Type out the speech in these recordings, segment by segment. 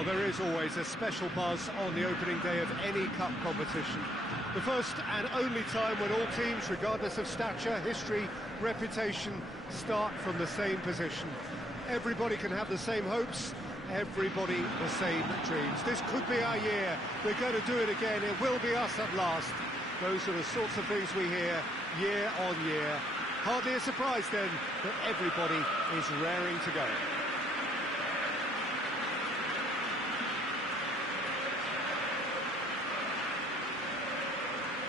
Well, there is always a special buzz on the opening day of any cup competition. The first and only time when all teams, regardless of stature, history, reputation, start from the same position. Everybody can have the same hopes, everybody the same dreams. This could be our year. We're going to do it again. It will be us at last. Those are the sorts of things we hear year on year. Hardly a surprise then that everybody is raring to go.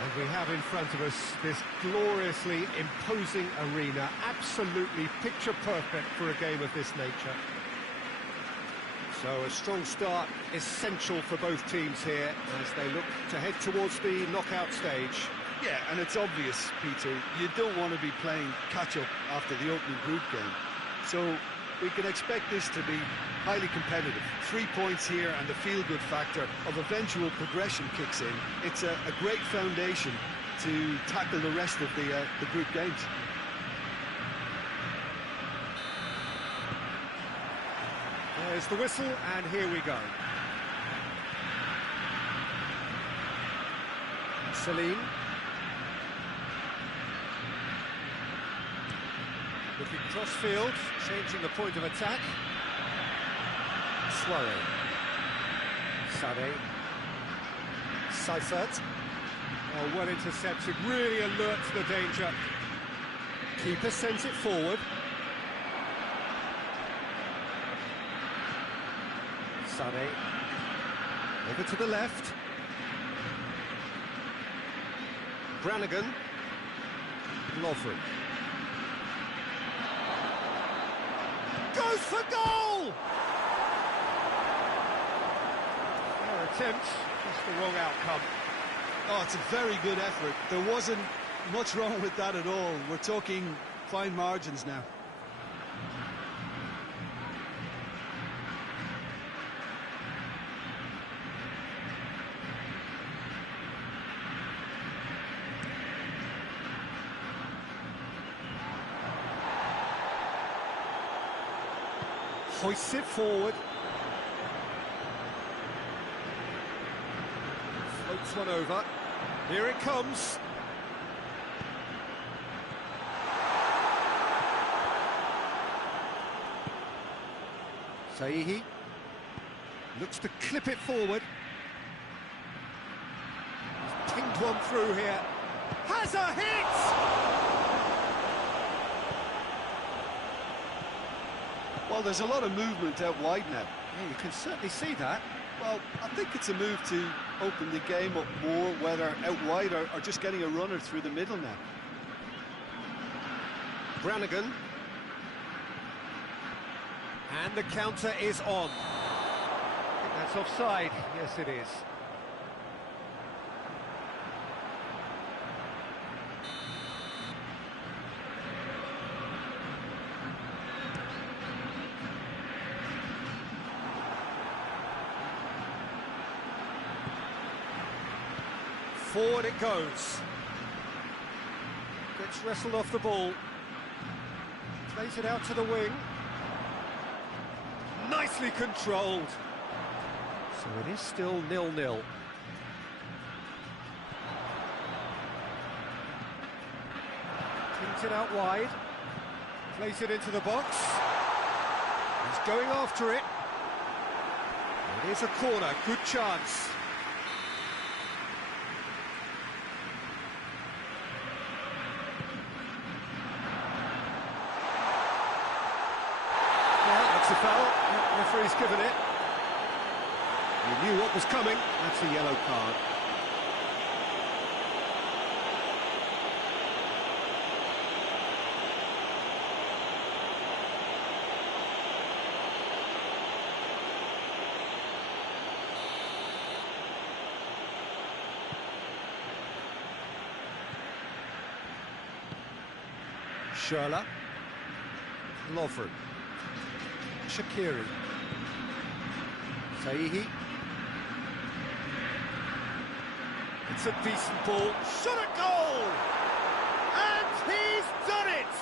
And we have in front of us this gloriously imposing arena, absolutely picture perfect for a game of this nature. So a strong start essential for both teams here as they look to head towards the knockout stage. Yeah, and it's obvious, Peter, you don't want to be playing catch-up after the opening group game. So we can expect this to be highly competitive. 3 points here and the feel-good factor of eventual progression kicks in. It's a great foundation to tackle the rest of the group games. There's the whistle, and here we go. Celine. Looking cross-field, changing the point of attack. Soirée. Sade. Seifert. Oh, well intercepted, really alert to the danger. Keeper sends it forward. Sade. Over to the left. Brannigan. Lovren. Goes for goal! Their attempt, just the wrong outcome. Oh, it's a very good effort. There wasn't much wrong with that at all. We're talking fine margins now. Hoists it forward. Floats one over. Here it comes. Saihi looks to clip it forward. He's pinged one through here. Has a hit! Well, there's a lot of movement out wide now. Yeah, you can certainly see that. Well, I think it's a move to open the game up more, whether out wide or just getting a runner through the middle now. Brannigan. And the counter is on. I think that's offside. Yes, it is. Forward it goes. Gets wrestled off the ball. Plays it out to the wing. Nicely controlled. So it is still 0-0. Kings it out wide. Plays it into the box. He's going after it. It is a corner, good chance. The foul, the referee's given it. He knew what was coming, that's a yellow card. Schürrle. Lovren. Shaqiri. Saihi. It's a decent ball. Shot at goal! And he's done it!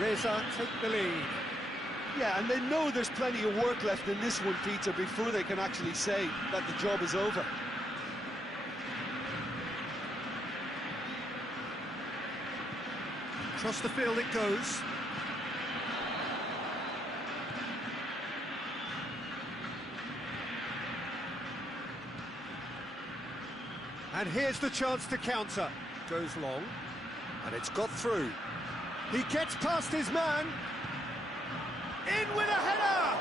Reza take the lead. Yeah, and they know there's plenty of work left in this one, Peter, before they can actually say that the job is over. Across the field it goes. And here's the chance to counter. Goes long, and it's got through. He gets past his man. In with a header!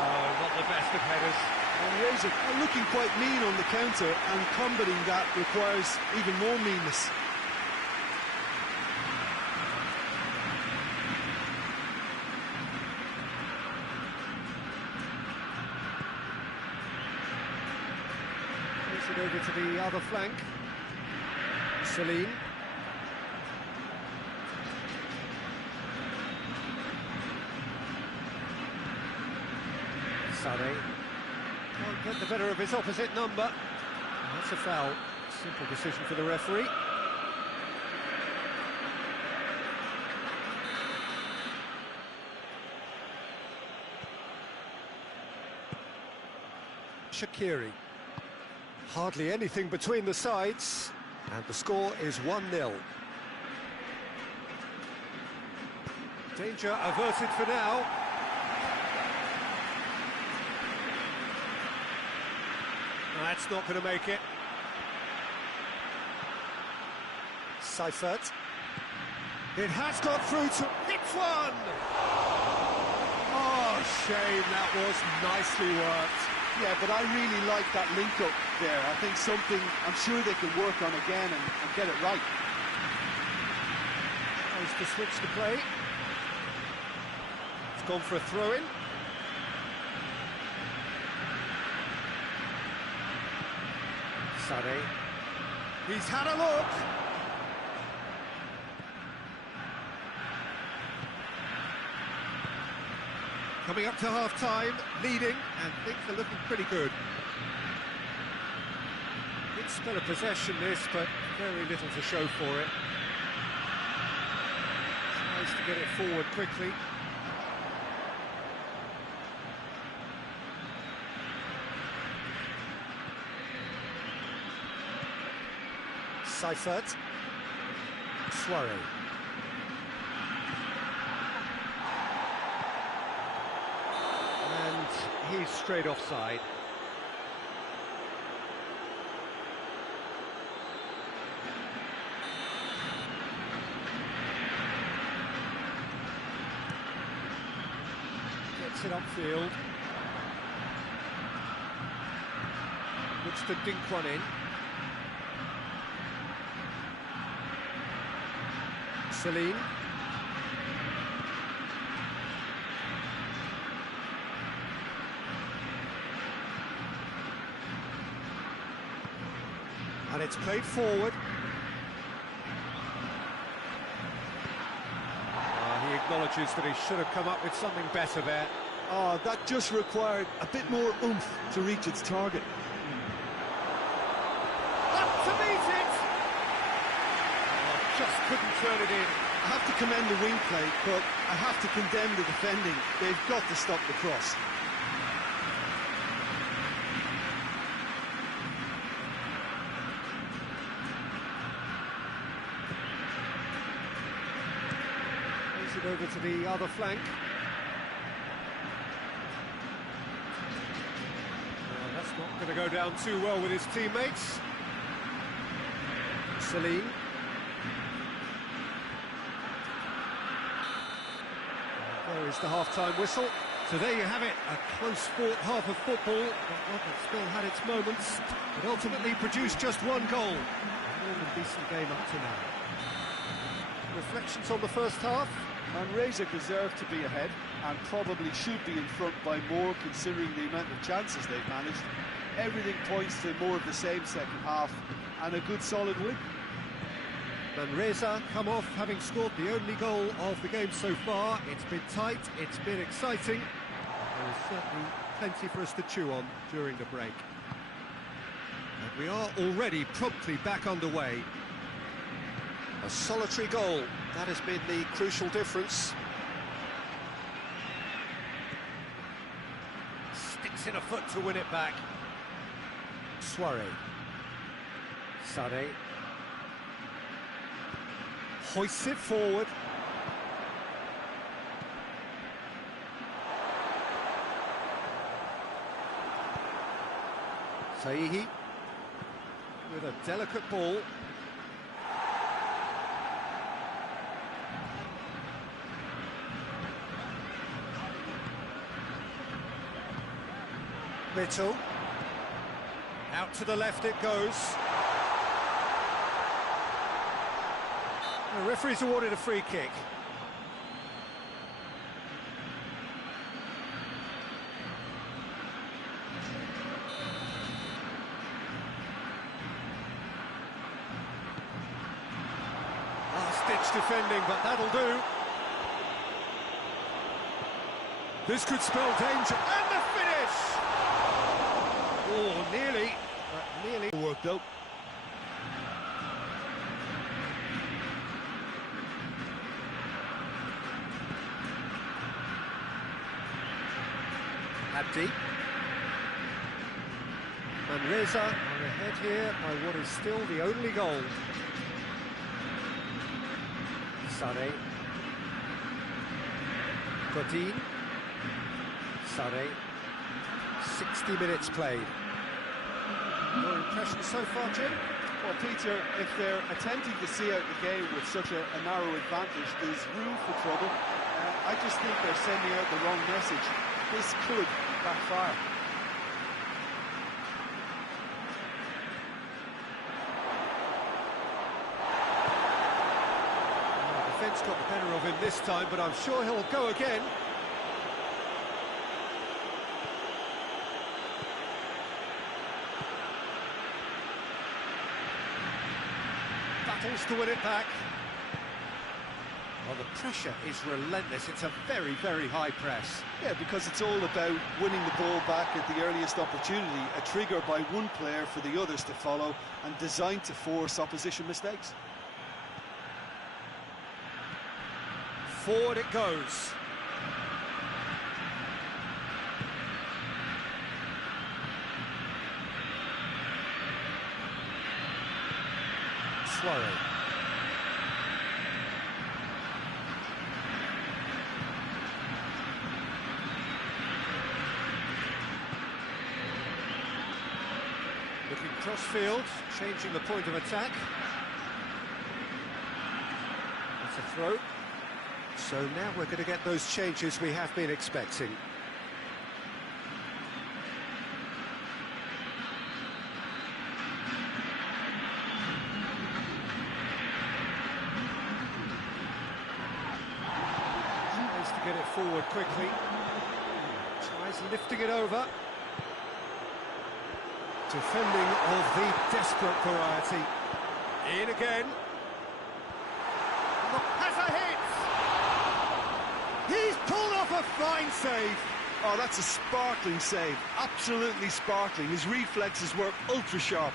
Oh, not the best of headers. And Reza are looking quite mean on the counter, and combating that requires even more meanness. Plays it over to the other flank. Celine. Sane. Can't get the better of his opposite number. And that's a foul. Simple decision for the referee. Shaqiri. Hardly anything between the sides, and the score is 1-0. Danger averted for now. That's not going to make it. Seifert. It has got through to... It's one! Oh, shame, that was nicely worked. Yeah, but I really like that link-up there. I think something I'm sure they can work on again and get it right. Tries to switch the play. It's gone for a throw-in. Sane. He's had a look. Coming up to half-time, leading, and things are looking pretty good. Good spell of possession this, but very little to show for it. Tries to get it forward quickly. Seifert. Soiree. And he's straight offside. Gets it upfield. Looks to dink one in. Celine. And it's played forward. He acknowledges that he should have come up with something better there. Oh, that just required a bit more oomph to reach its target. Up to meet it! Just couldn't turn it in. I have to commend the wing play, but I have to condemn the defending. They've got to stop the cross. Plays it over to the other flank. Well, that's not going to go down too well with his teammates. Celine. There is the half-time whistle. So there you have it, a close-fought half of football, but one that still had its moments, but ultimately produced just one goal. A more than decent game up to now. Reflections on the first half? And Reza deserved to be ahead, and probably should be in front by more, considering the amount of chances they've managed. Everything points to more of the same second half, and a good solid win. Reza come off having scored the only goal of the game so far. It's been tight, it's been exciting. There is certainly plenty for us to chew on during the break. And we are already promptly back underway. A solitary goal That has been the crucial difference. Sticks in a foot to win it back. Soiree. Sade. Hoists it forward. Saihi with a delicate ball. Mitchell. Out to the left it goes. The referee's awarded a free kick. Last-ditch defending, but that'll do. This could spell danger, and the finish! Oh, nearly, but nearly worked out. Abdi. Manresa are ahead here by what is still the only goal. Sade. Godin. Sade. 60 minutes played. Your impressions so far, Jim? Well, Peter, if they're attempting to see out the game with such a narrow advantage, there's room for trouble. I just think they're sending out the wrong message. This could backfire. The defence got the better of him this time, but I'm sure he'll go again. Battles to win it back. Well, the pressure is relentless. It's a very, very high press. Yeah, because it's all about winning the ball back at the earliest opportunity, a trigger by one player for the others to follow, and designed to force opposition mistakes. Forward it goes. Soiree. Looking cross-field, changing the point of attack. It's a throw. So now we're going to get those changes we have been expecting. Tries to get it forward quickly. Tries lifting it over. Defending of the desperate variety. In again. Has a hit! He's pulled off a fine save. Oh, that's a sparkling save. Absolutely sparkling. His reflexes were ultra sharp.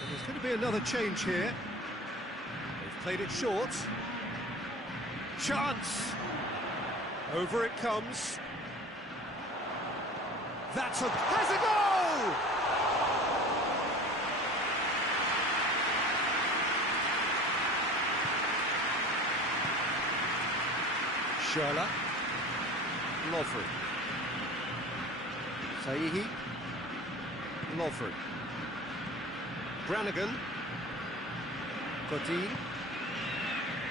And there's going to be another change here. They've played it short. Chance! Over it comes. Has a goal! Sherla. Lovren. Saihi. Lovren. Brannigan. Godin.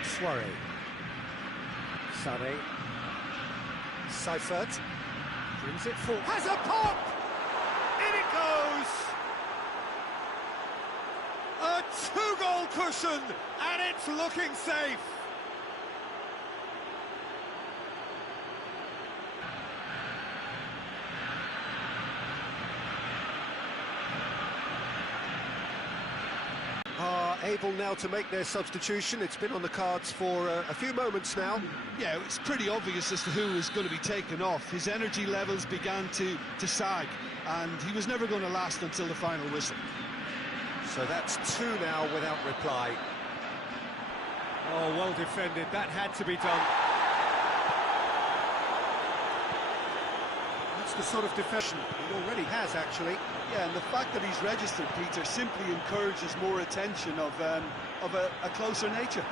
Soiree. Sade. Seifert. Brings it forward. Has a pop! In it goes! A two-goal cushion, and it's looking safe. Are able now to make their substitution. It's been on the cards for a few moments now. Yeah, it's pretty obvious as to who is going to be taken off. His energy levels began to sag, and he was never going to last until the final whistle. So that's two now without reply. Oh, well defended. That had to be done. That's the sort of defense he already has, actually. Yeah, and the fact that he's registered, Peter, simply encourages more attention of a closer nature.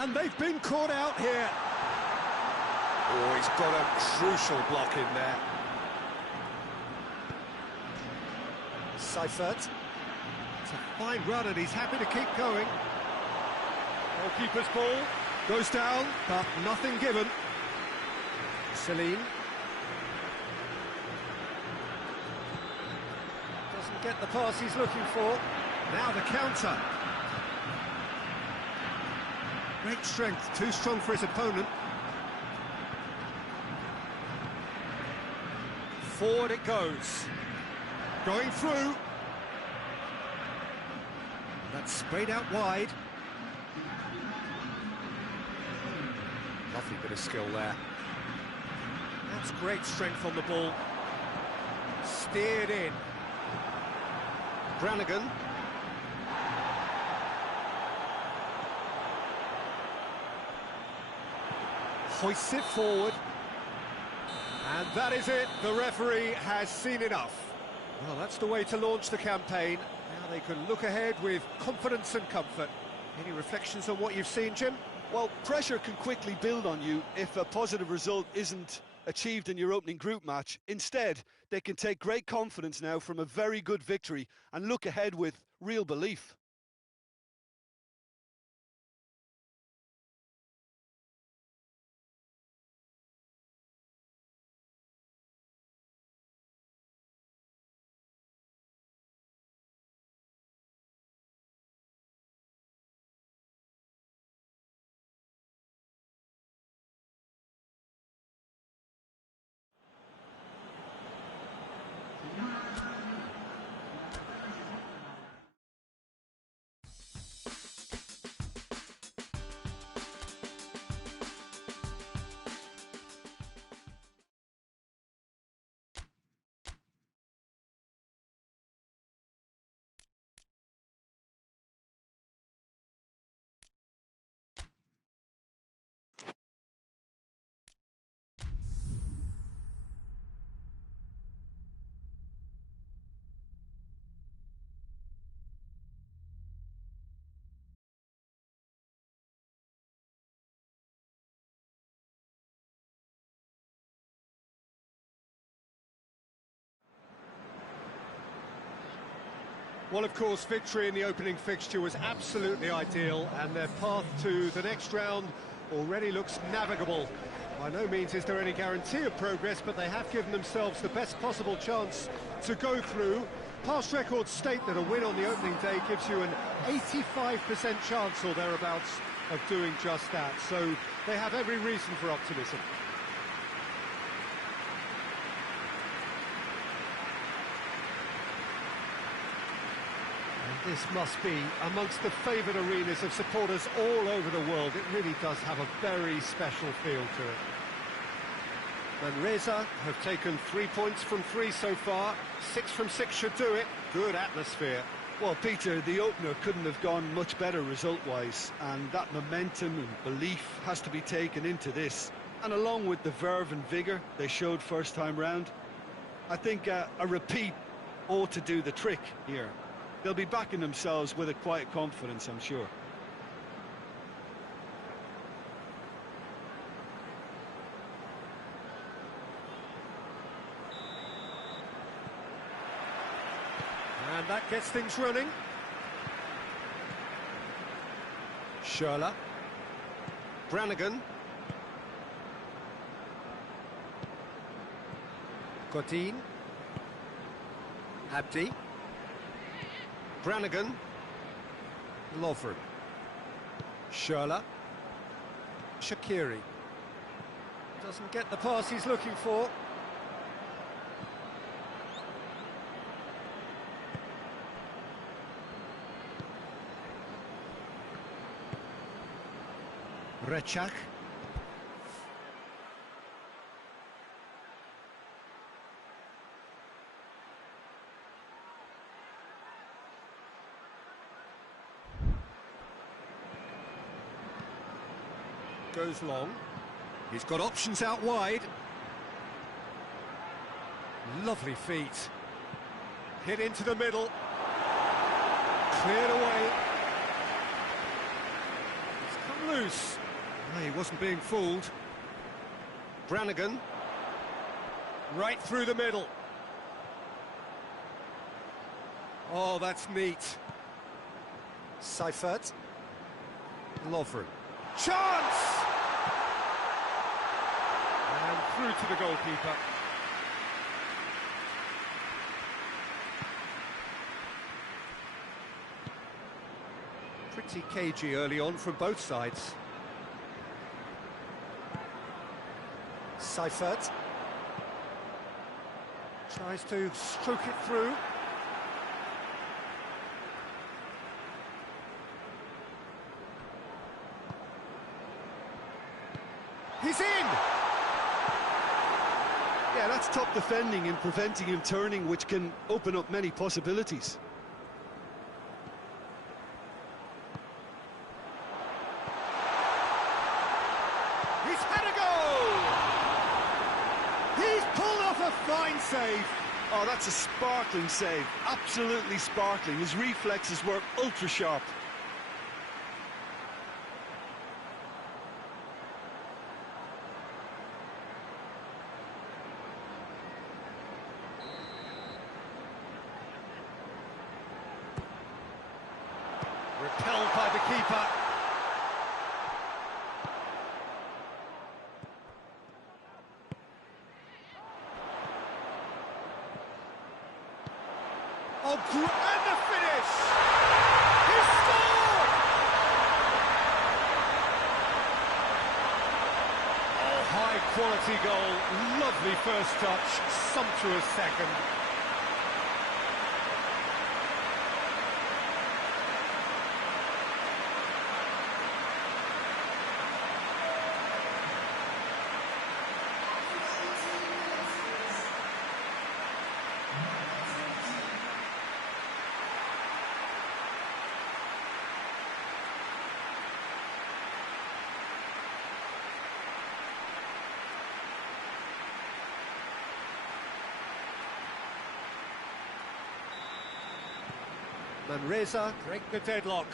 And they've been caught out here. Oh, he's got a crucial block in there. Seifert. It's a fine run and he's happy to keep going. Goalkeeper's ball goes down, but nothing given. Celine. Doesn't get the pass he's looking for. Now the counter. Great strength, too strong for his opponent. Forward it goes. Going through. That's sprayed out wide. Lovely bit of skill there. That's great strength on the ball. Steered in. Brannigan. Hoists it forward. And that is it. The referee has seen enough. Well, that's the way to launch the campaign. Now they can look ahead with confidence and comfort. Any reflections on what you've seen, Jim? Well, pressure can quickly build on you if a positive result isn't achieved in your opening group match. Instead, they can take great confidence now from a very good victory and look ahead with real belief. Well, of course, victory in the opening fixture was absolutely ideal, and their path to the next round already looks navigable. By no means is there any guarantee of progress, but they have given themselves the best possible chance to go through. Past records state that a win on the opening day gives you an 85% chance or thereabouts of doing just that, so they have every reason for optimism. This must be amongst the favoured arenas of supporters all over the world. It really does have a very special feel to it. Manresa have taken 3 points from 3 so far. 6 from 6 should do it. Good atmosphere. Well, Peter, the opener couldn't have gone much better result-wise, and that momentum and belief has to be taken into this. And along with the verve and vigour they showed first time round, I think a repeat ought to do the trick here. They'll be backing themselves with a quiet confidence, I'm sure. And that gets things running. Schürrle. Brannigan. Godin. Abdi. Brannigan. Lovren. Schürrle. Shaqiri. Doesn't get the pass he's looking for. Rechak. Goes long. He's got options out wide. Lovely feet. Hit into the middle. Cleared away. It's come loose. No, he wasn't being fooled. Brannigan. Right through the middle. Oh, that's neat. Seifert. Lovren. Chance! And through to the goalkeeper. Pretty cagey early on from both sides. Seifert. Tries to stroke it through. He's in! Yeah, that's top defending and preventing him turning, which can open up many possibilities. He's had a goal! He's pulled off a fine save. Oh, that's a sparkling save. Absolutely sparkling. His reflexes were ultra sharp. Repelled by the keeper. Oh, and the finish! He scored! Oh, high-quality goal. Lovely first touch, sumptuous second. Manresa break the deadlock.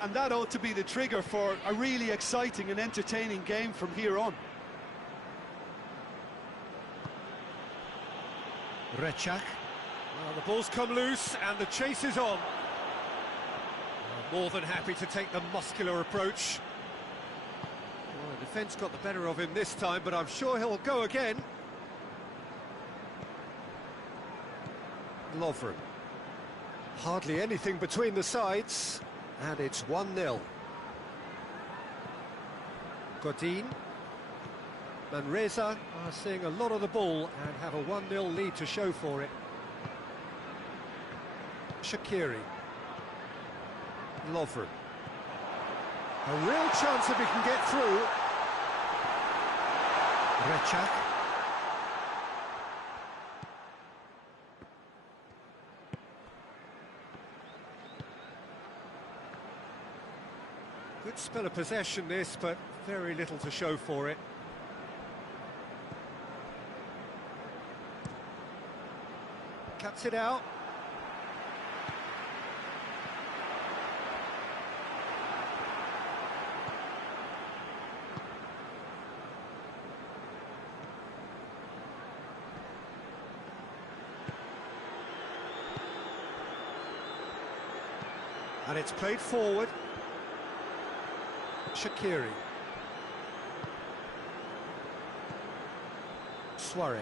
And that ought to be the trigger for a really exciting and entertaining game from here on. Rechak. Well, the ball's come loose and the chase is on. More than happy to take the muscular approach. Well, the defence got the better of him this time, but I'm sure he'll go again. Lovren. Hardly anything between the sides, and it's 1-0. Godin. Manresa are seeing a lot of the ball and have a 1-0 lead to show for it. Shaqiri. Lovren. A real chance if he can get through. Rechak. Good spell of possession this, but very little to show for it. Cuts it out. And it's played forward. Shaqiri. Soiree.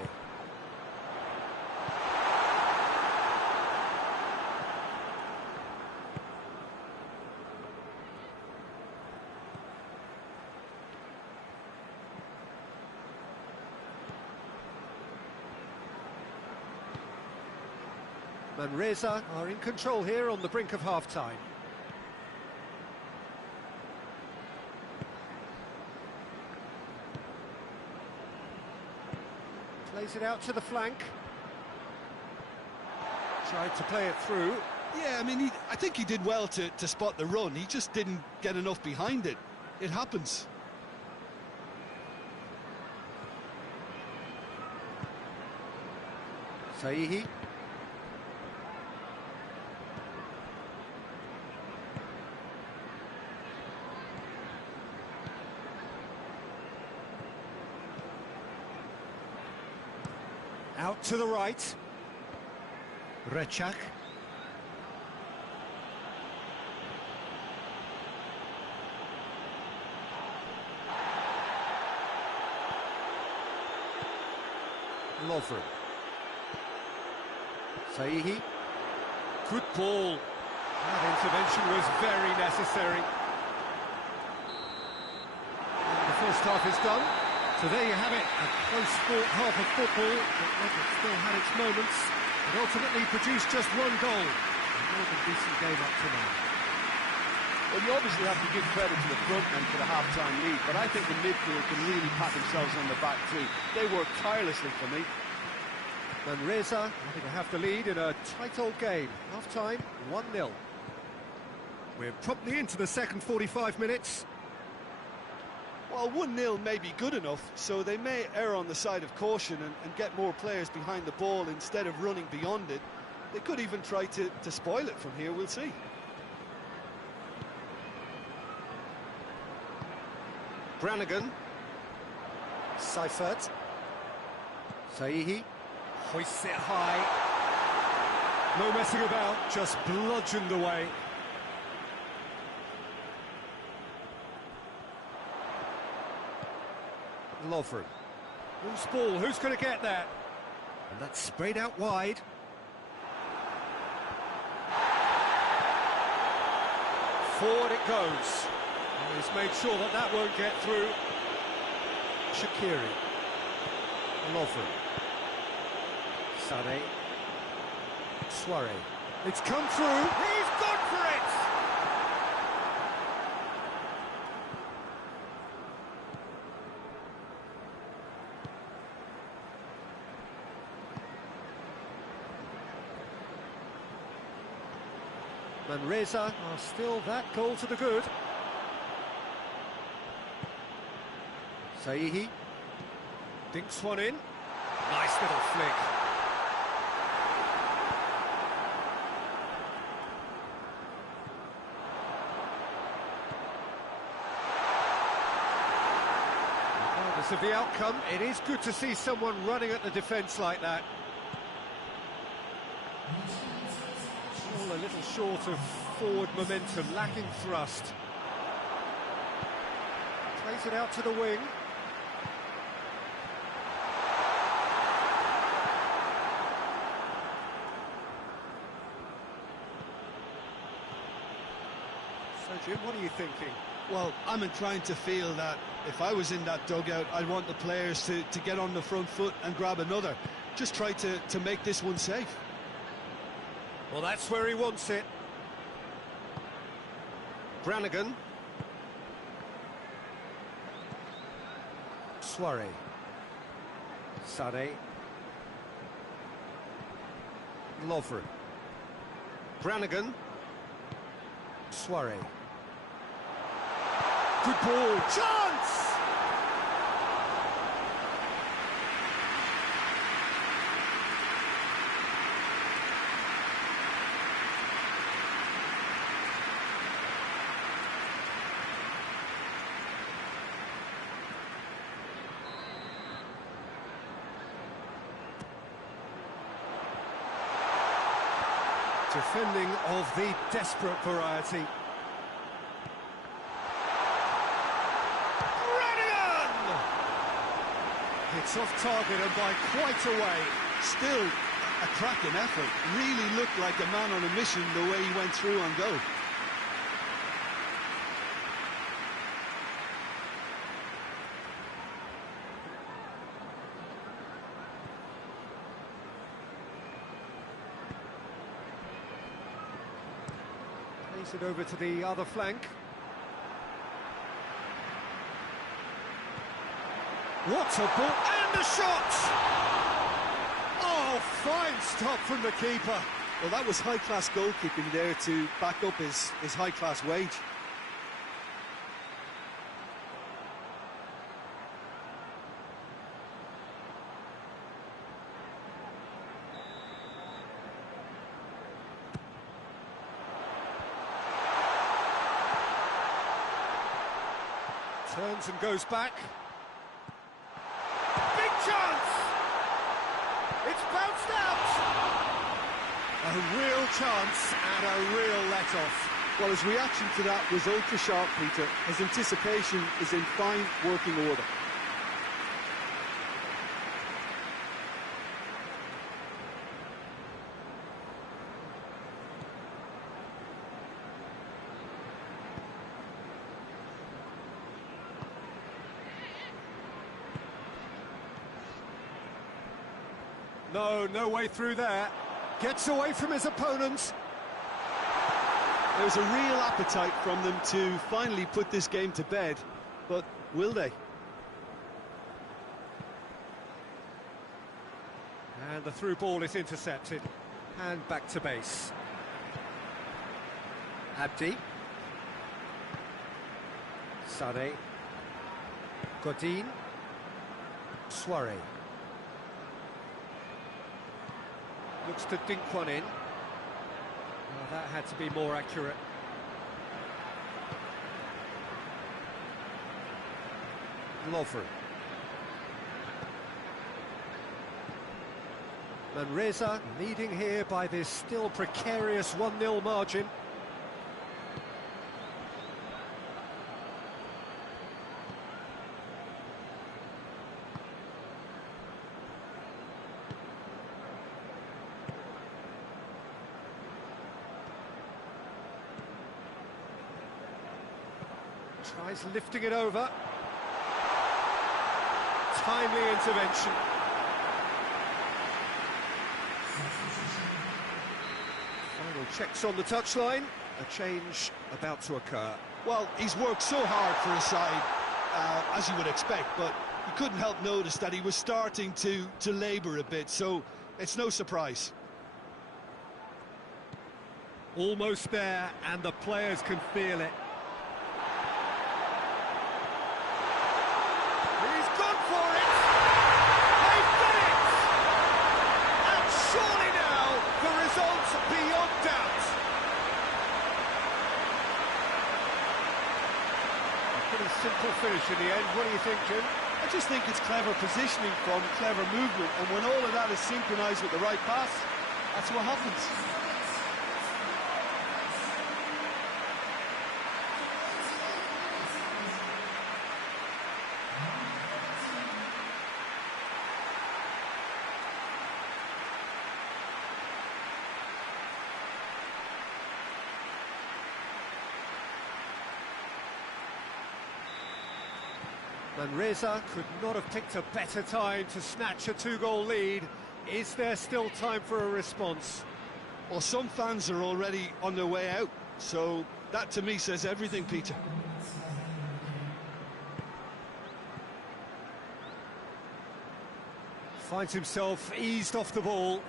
Manresa are in control here on the brink of half-time. Plays it out to the flank. Tried to play it through. Yeah, I mean, I think he did well to spot the run. He just didn't get enough behind it. It happens. Saihi. to the right. Rechak. Lovren. Saihi. Good ball. That intervention was very necessary. And the first half is done. So there you have it, a close-fought half of football, but it still had its moments. It ultimately produced just one goal. A more than decent game up to now. Well, you obviously have to give credit to the front men for the half-time lead, but I think the midfield can really pat themselves on the back too. They worked tirelessly for me. Manresa having to have the lead in a tight old game. Half-time, 1-0. We're promptly into the second 45 minutes. Well, 1-0 may be good enough, so they may err on the side of caution and get more players behind the ball instead of running beyond it. They could even try to spoil it from here, we'll see. Brannigan. Seifert. Saihi. Hoists it high. No messing about, just bludgeoned away. Lovren. Who's ball? Who's going to get that? And that's sprayed out wide. Forward it goes. And he's made sure that that won't get through. Shaqiri. Lovren. Sade. Soiree. It's come through. He's gone for it! Manresa are still that goal to the good. Saihi dinks one in. Nice little flick. Regardless of the outcome, it is good to see someone running at the defence like that. All a little short of forward momentum, lacking thrust. Plays it out to the wing. So Jim, what are you thinking? Well, I'm inclined to feel that if I was in that dugout, I'd want the players to get on the front foot and grab another. Just try to make this one safe. Well, that's where he wants it. Brannigan. Soiree. Sade. Lovren. Brannigan. Soiree. Good ball. Chance! Defending of the desperate variety. Brannigan! It's off target and by quite a way. Still a cracking effort. Really looked like a man on a mission the way he went through on goal. Plays it over to the other flank. What a ball, and the shot! Oh, fine stop from the keeper. Well, that was high-class goalkeeping there to back up his high-class wage. Turns and goes back. Big chance! It's back! bounced out! A real chance and a real let-off. Well, his reaction to that was ultra-sharp, Peter. His anticipation is in fine working order. No way through there. Gets away from his opponents. There's a real appetite from them to finally put this game to bed, but will they? And the through ball is intercepted. And back to base. Abdi. Sade. Godin. Soiree. Looks to dink one in. Well, that had to be more accurate. Lovren. Manresa leading here by this still precarious 1-0 margin. Tries lifting it over. Timely intervention. Final checks on the touchline. A change about to occur. Well, he's worked so hard for his side, as you would expect, but you couldn't help notice that he was starting to labour a bit, so it's no surprise. Almost there, and the players can feel it. He's gone for it! They've done it! And surely now, the result's beyond doubt. A pretty simple finish in the end. What do you think, Jim? I just think it's clever positioning from clever movement, and when all of that is synchronised with the right pass, that's what happens. Manresa could not have picked a better time to snatch a two-goal lead. Is there still time for a response? Well, some fans are already on their way out, so that to me says everything, Peter. Finds himself eased off the ball.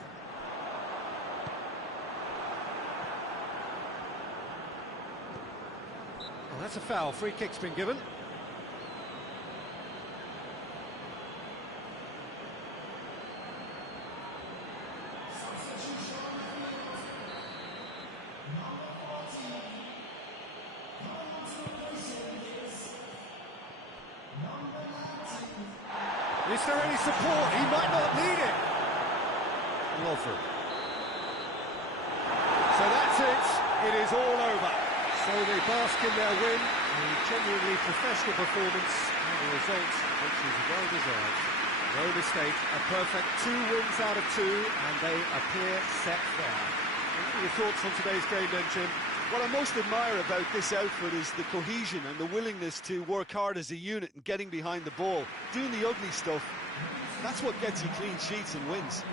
Well, that's a foul. Free kick's been given. Is there any support? He might not need it. Lovren. So that's it. It is all over. So they bask in their win. A genuinely professional performance and a result which is well deserved. No mistake. A perfect 2 wins out of 2, and they appear set fair. What are your thoughts on today's game then, Jim? What I most admire about this outfit is the cohesion and the willingness to work hard as a unit and getting behind the ball, doing the ugly stuff. That's what gets you clean sheets and wins.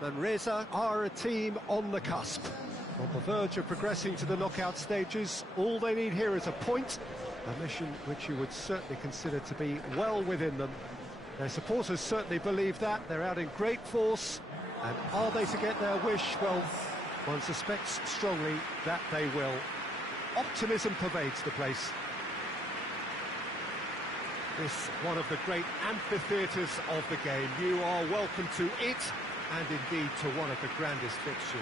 Manresa are a team on the cusp. On the verge of progressing to the knockout stages, all they need here is a point, a mission which you would certainly consider to be well within them. Their supporters certainly believe that. They're out in great force, and are they to get their wish? Well, one suspects strongly that they will. Optimism pervades the place. This one of the great amphitheatres of the game. You are welcome to it, and indeed to one of the grandest fixtures.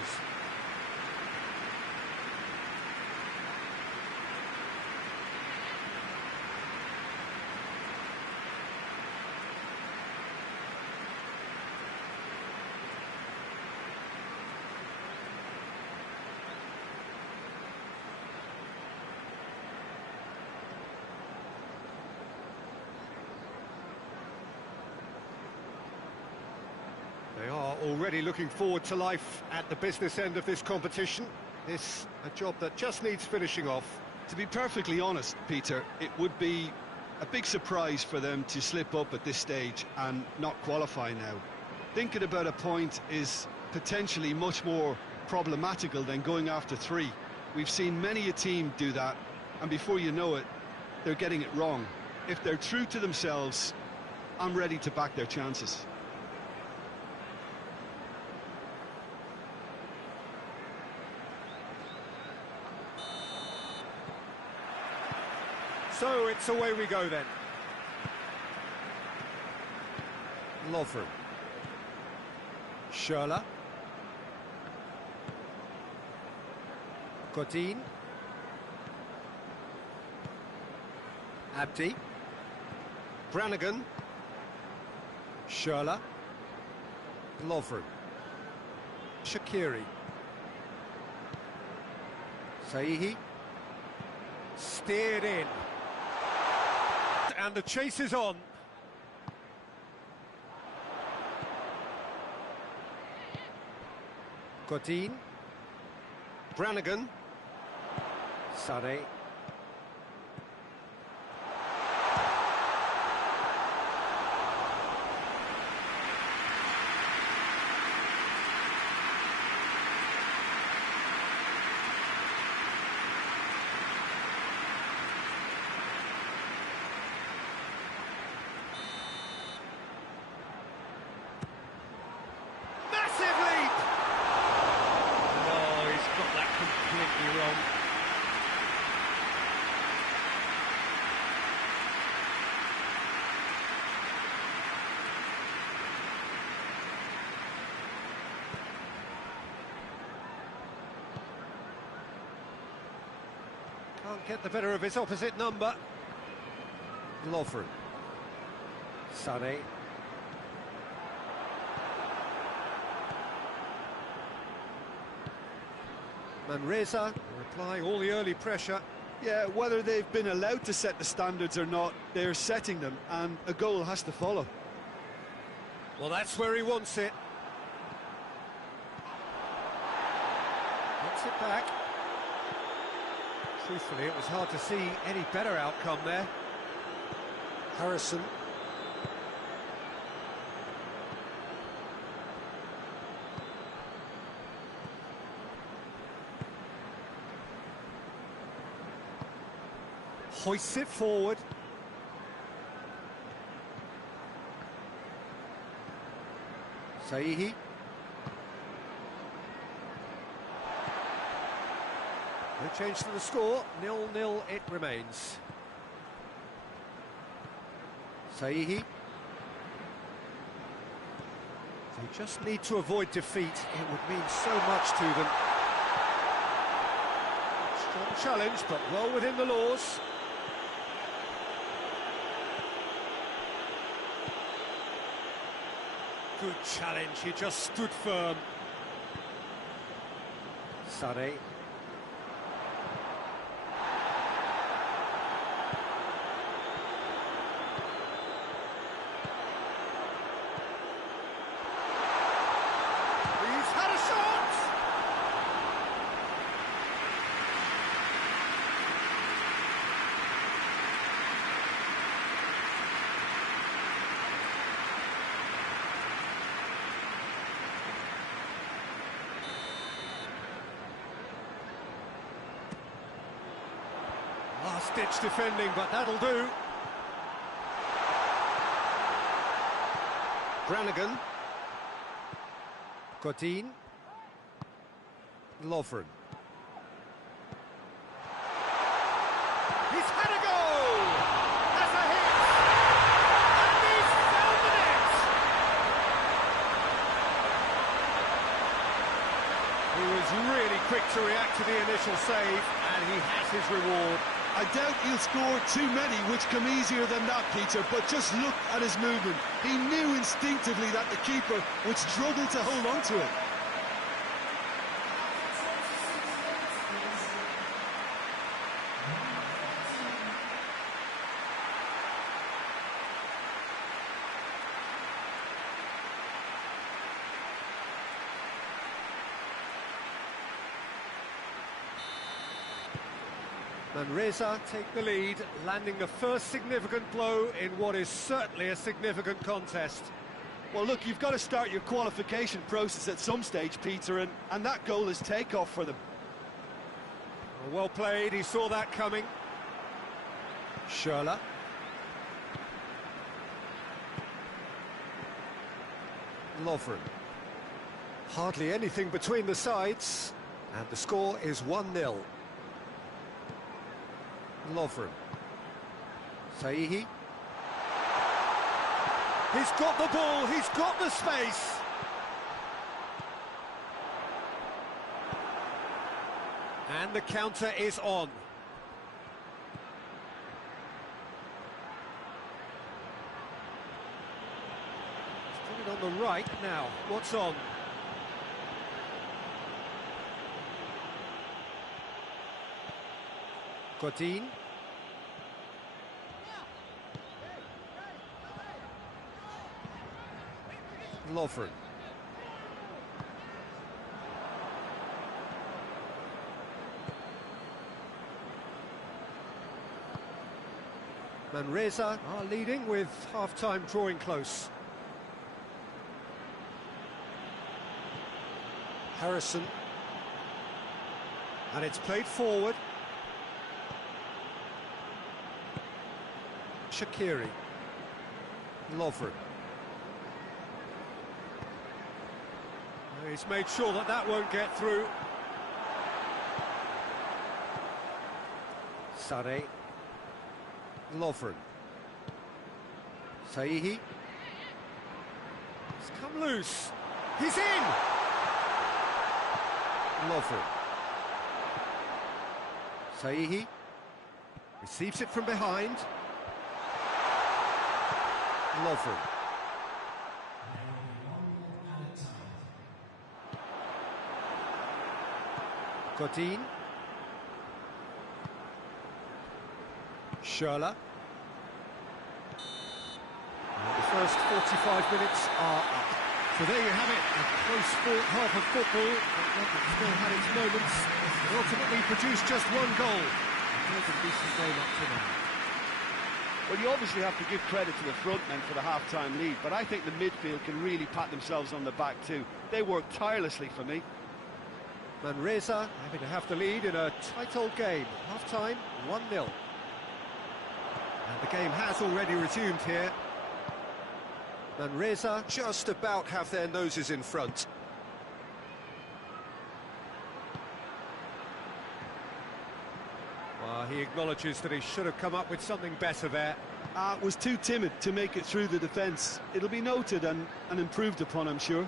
They are already looking forward to life at the business end of this competition. This a job that just needs finishing off. To be perfectly honest, Peter, it would be a big surprise for them to slip up at this stage and not qualify now. Thinking about a point is potentially much more problematical than going after 3. We've seen many a team do that, and before you know it, they're getting it wrong. If they're true to themselves, I'm ready to back their chances. So it's away we go then. Lovren. Schürrle. Godin. Abdi. Brannigan. Schürrle. Lovren. Shaqiri. Saihi. Steered in. And the chase is on. Godin. Brannigan. Sane. Can't get the better of his opposite number. Lovren. Sane. Manresa applying all the early pressure. Yeah, whether they've been allowed to set the standards or not, they're setting them, and a goal has to follow. Well, that's where he wants it. Gets it back. Truthfully, it was hard to see any better outcome there. Harrison. Hoists it forward. Saihi. No change to the score, 0-0 it remains. Saihi. They just need to avoid defeat, it would mean so much to them. Strong challenge, but well within the laws. Good challenge, he just stood firm. Sane. He's had a shot! Last-ditch defending, but that'll do. Brannigan. Godin. Lovren. He's had a go! That's a hit! And he's found the net! He was really quick to react to the initial save, and he has his reward. I doubt he'll score too many which come easier than that, Peter, but just look at his movement. He knew instinctively that the keeper would struggle to hold on to it. Manresa take the lead, landing the first significant blow in what is certainly a significant contest. Well, look, you've got to start your qualification process at some stage, Peter, and that goal is take-off for them. Well played, he saw that coming. Schürrle. Lovren. Hardly anything between the sides, and the score is 1-0. Lovren. Saihi. He's got the ball, he's got the space. And the counter is on. He's put it on the right now. What's on? Godin. Lovren. Manresa are leading with half-time drawing close. Harrison. And it's played forward. Shaqiri. Lovren. He's made sure that that won't get through. Sare. Lovren. Saihi. He's come loose. He's in! Lovren. Saihi. Receives it from behind. Lovren. Godin. Schürrle. The first 45 minutes are up. So there you have it, a close fought half of football, but one that still had its moments, and ultimately produced just one goal. It was a decent game up to now. Well, you obviously have to give credit to the front men for the half-time lead, but I think the midfield can really pat themselves on the back too. They worked tirelessly for me. Manresa having to have the lead in a tight old game. Half-time, 1-0. And the game has already resumed here. Manresa just about have their noses in front. Well, he acknowledges that he should have come up with something better there. Was too timid to make it through the defence. It'll be noted and improved upon, I'm sure.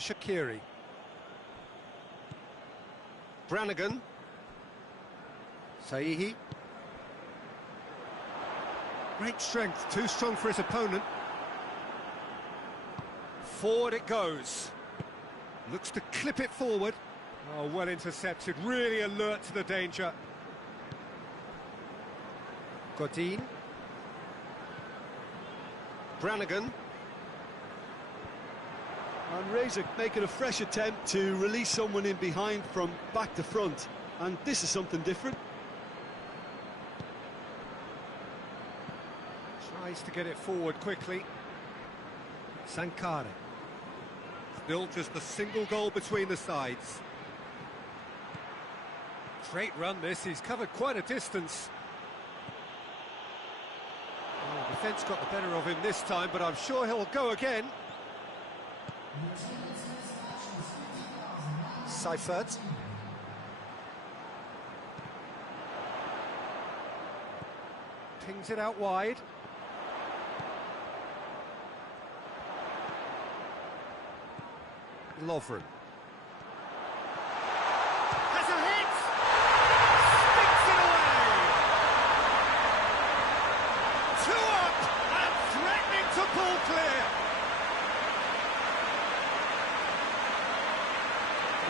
Shaqiri. Brannigan. Saihi. Great strength, too strong for his opponent. Forward it goes. Looks to clip it forward. Oh, well intercepted, really alert to the danger. Godin. Brannigan. And Razor making a fresh attempt to release someone in behind from back to front. And this is something different. Tries to get it forward quickly. Sankare. Still just a single goal between the sides. Great run this, he's covered quite a distance. Oh, defence got the better of him this time, but I'm sure he'll go again. Seifert. Pings it out wide. Lovren. Has a hit! Sticks it away! 2 up and threatening to pull clear.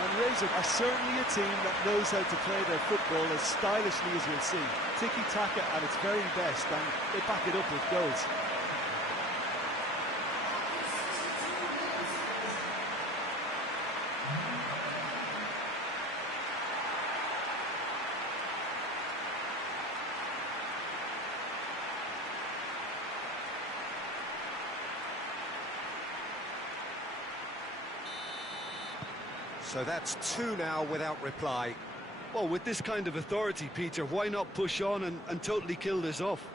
And Razor are certainly a team that knows how to play their football as stylishly as you'll see. Tiki-taka at its very best, and they back it up with goals. So that's 2 now without reply. Well, with this kind of authority, Peter, why not push on and totally kill this off?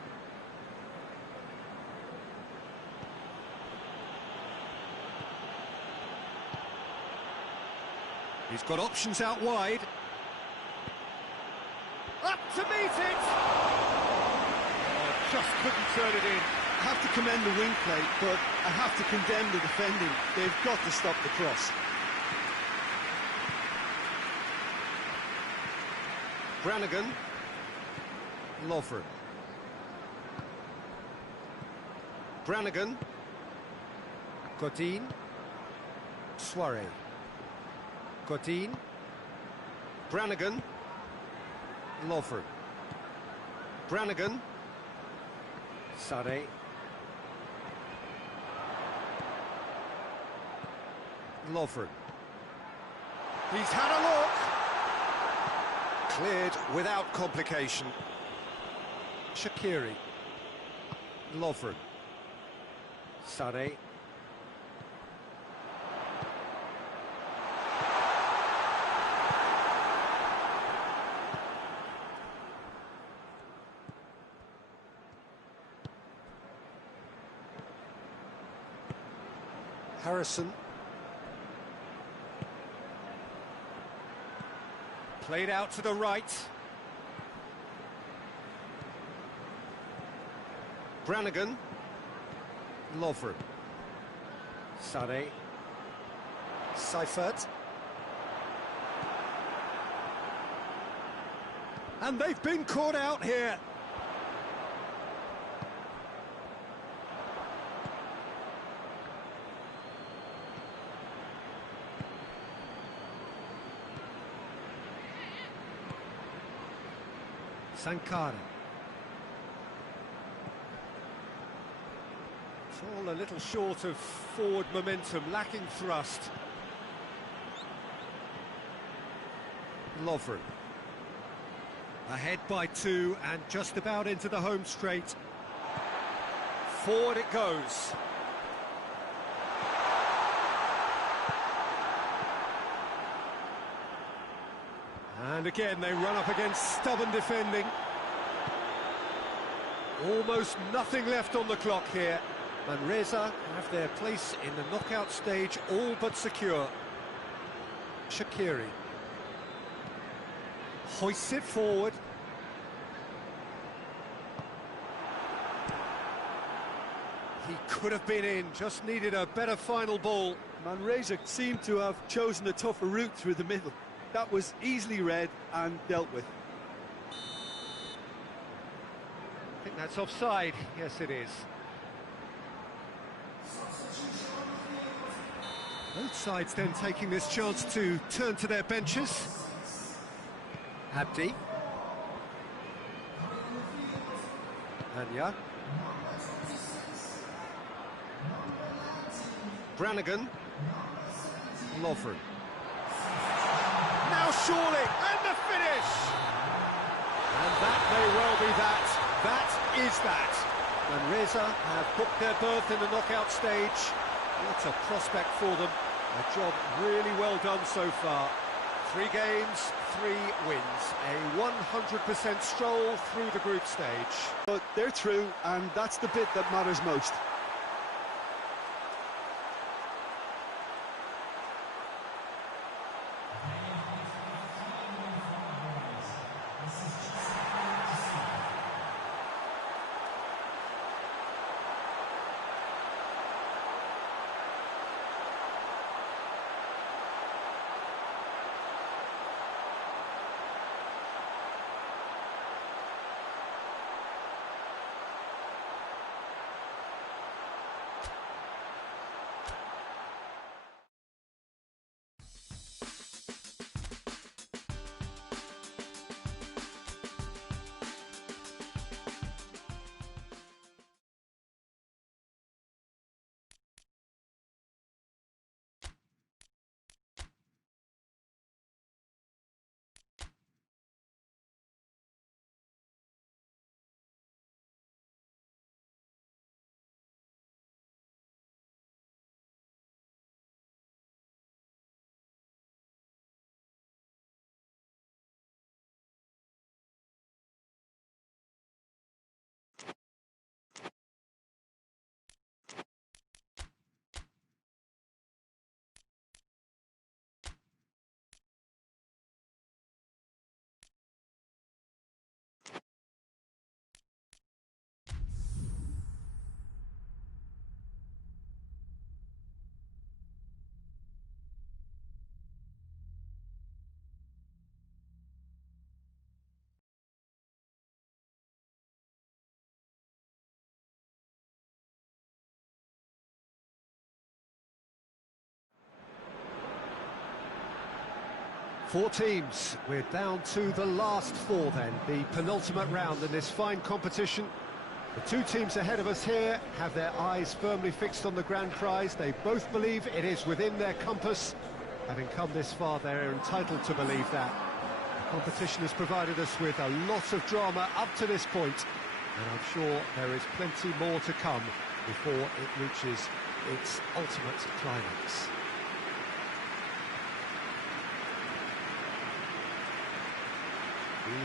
He's got options out wide. Up to meet it! Oh, just couldn't turn it in. I have to commend the wing play, but I have to condemn the defending. They've got to stop the cross. Brannigan. Lovren. Brannigan. Godin. Soiree. Godin. Brannigan. Lovren. Brannigan. Sade. Lovren. He's had a look. Cleared without complication. Shaqiri. Lovren. Sade. Harrison. Played out to the right. Brannigan. Lovren. Sade. Seifert. And they've been caught out here. Sankara. It's all a little short of forward momentum, lacking thrust. Lovren. Ahead by 2 and just about into the home straight. Forward it goes. And again, they run up against stubborn defending. Almost nothing left on the clock here. Manresa have their place in the knockout stage all but secure. Shaqiri. Hoists it forward. He could have been in, just needed a better final ball. Manresa seemed to have chosen a tougher route through the middle. That was easily read and dealt with. I think that's offside. Yes, it is. Both sides then taking this chance to turn to their benches. Abdi. Anya. Brannigan. Lovren. Now surely, and the finish! And that may well be that. That is that. Manresa have booked their berth in the knockout stage. What a prospect for them. A job really well done so far. 3 games, 3 wins. A 100% stroll through the group stage. But they're through, and that's the bit that matters most. Four teams. We're down to the last 4 then, the penultimate round in this fine competition. The 2 teams ahead of us here have their eyes firmly fixed on the grand prize. They both believe it is within their compass. Having come this far, they're entitled to believe that. The competition has provided us with a lot of drama up to this point, and I'm sure there is plenty more to come before it reaches its ultimate climax.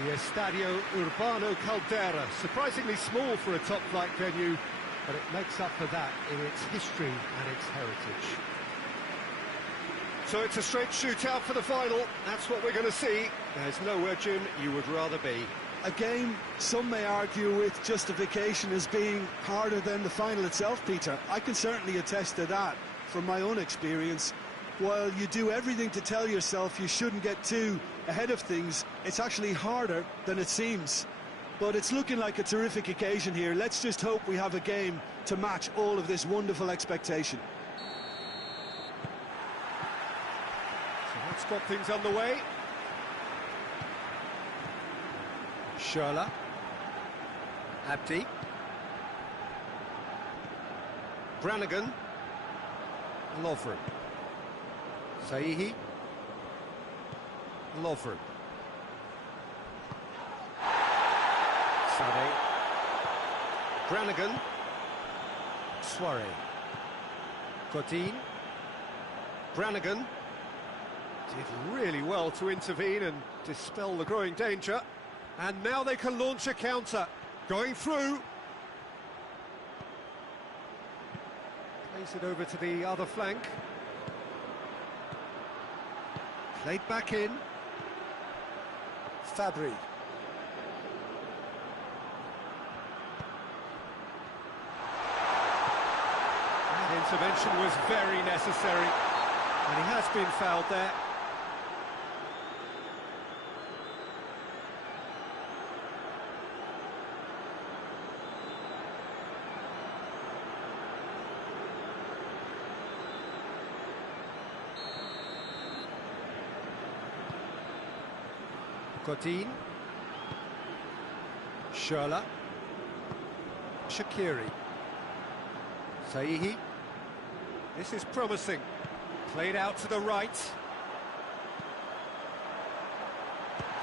The Estadio Urbano Caldera, surprisingly small for a top-flight venue, but it makes up for that in its history and its heritage. So it's a straight shootout for the final. That's what we're going to see. There's nowhere, Jim, you would rather be. A game some may argue with justification as being harder than the final itself, Peter. I can certainly attest to that from my own experience. While you do everything to tell yourself you shouldn't get too ahead of things, it's actually harder than it seems. But it's looking like a terrific occasion here. Let's just hope we have a game to match all of this wonderful expectation. So that's got things underway. Schürrle. Abdi. Brannigan. Lovren. Saihi. Lovren. Sade. Brannigan. Soiree. Godin. Brannigan did really well to intervene and dispel the growing danger. And now they can launch a counter. Going through. Plays it over to the other flank. Played back in. Fabry. That intervention was very necessary, and he has been fouled there. Godin. Schürrle. Shaqiri. Saihi. This is promising. Played out to the right.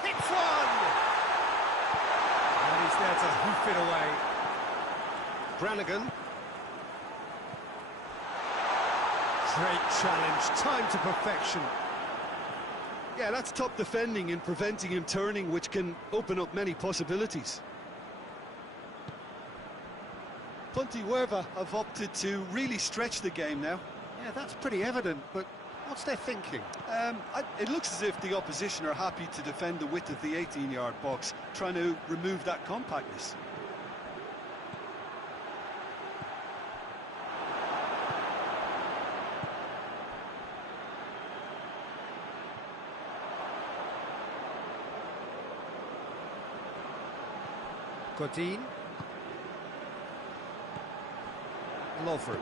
Hits one! And he's there to hoof it away. Brannigan. Great challenge, time to perfection. Yeah, that's top defending and preventing him turning, which can open up many possibilities. Pontevedra have opted to really stretch the game now. Yeah, that's pretty evident, but what's their thinking? It looks as if the opposition are happy to defend the width of the 18-yard box, trying to remove that compactness. Godin. Lovren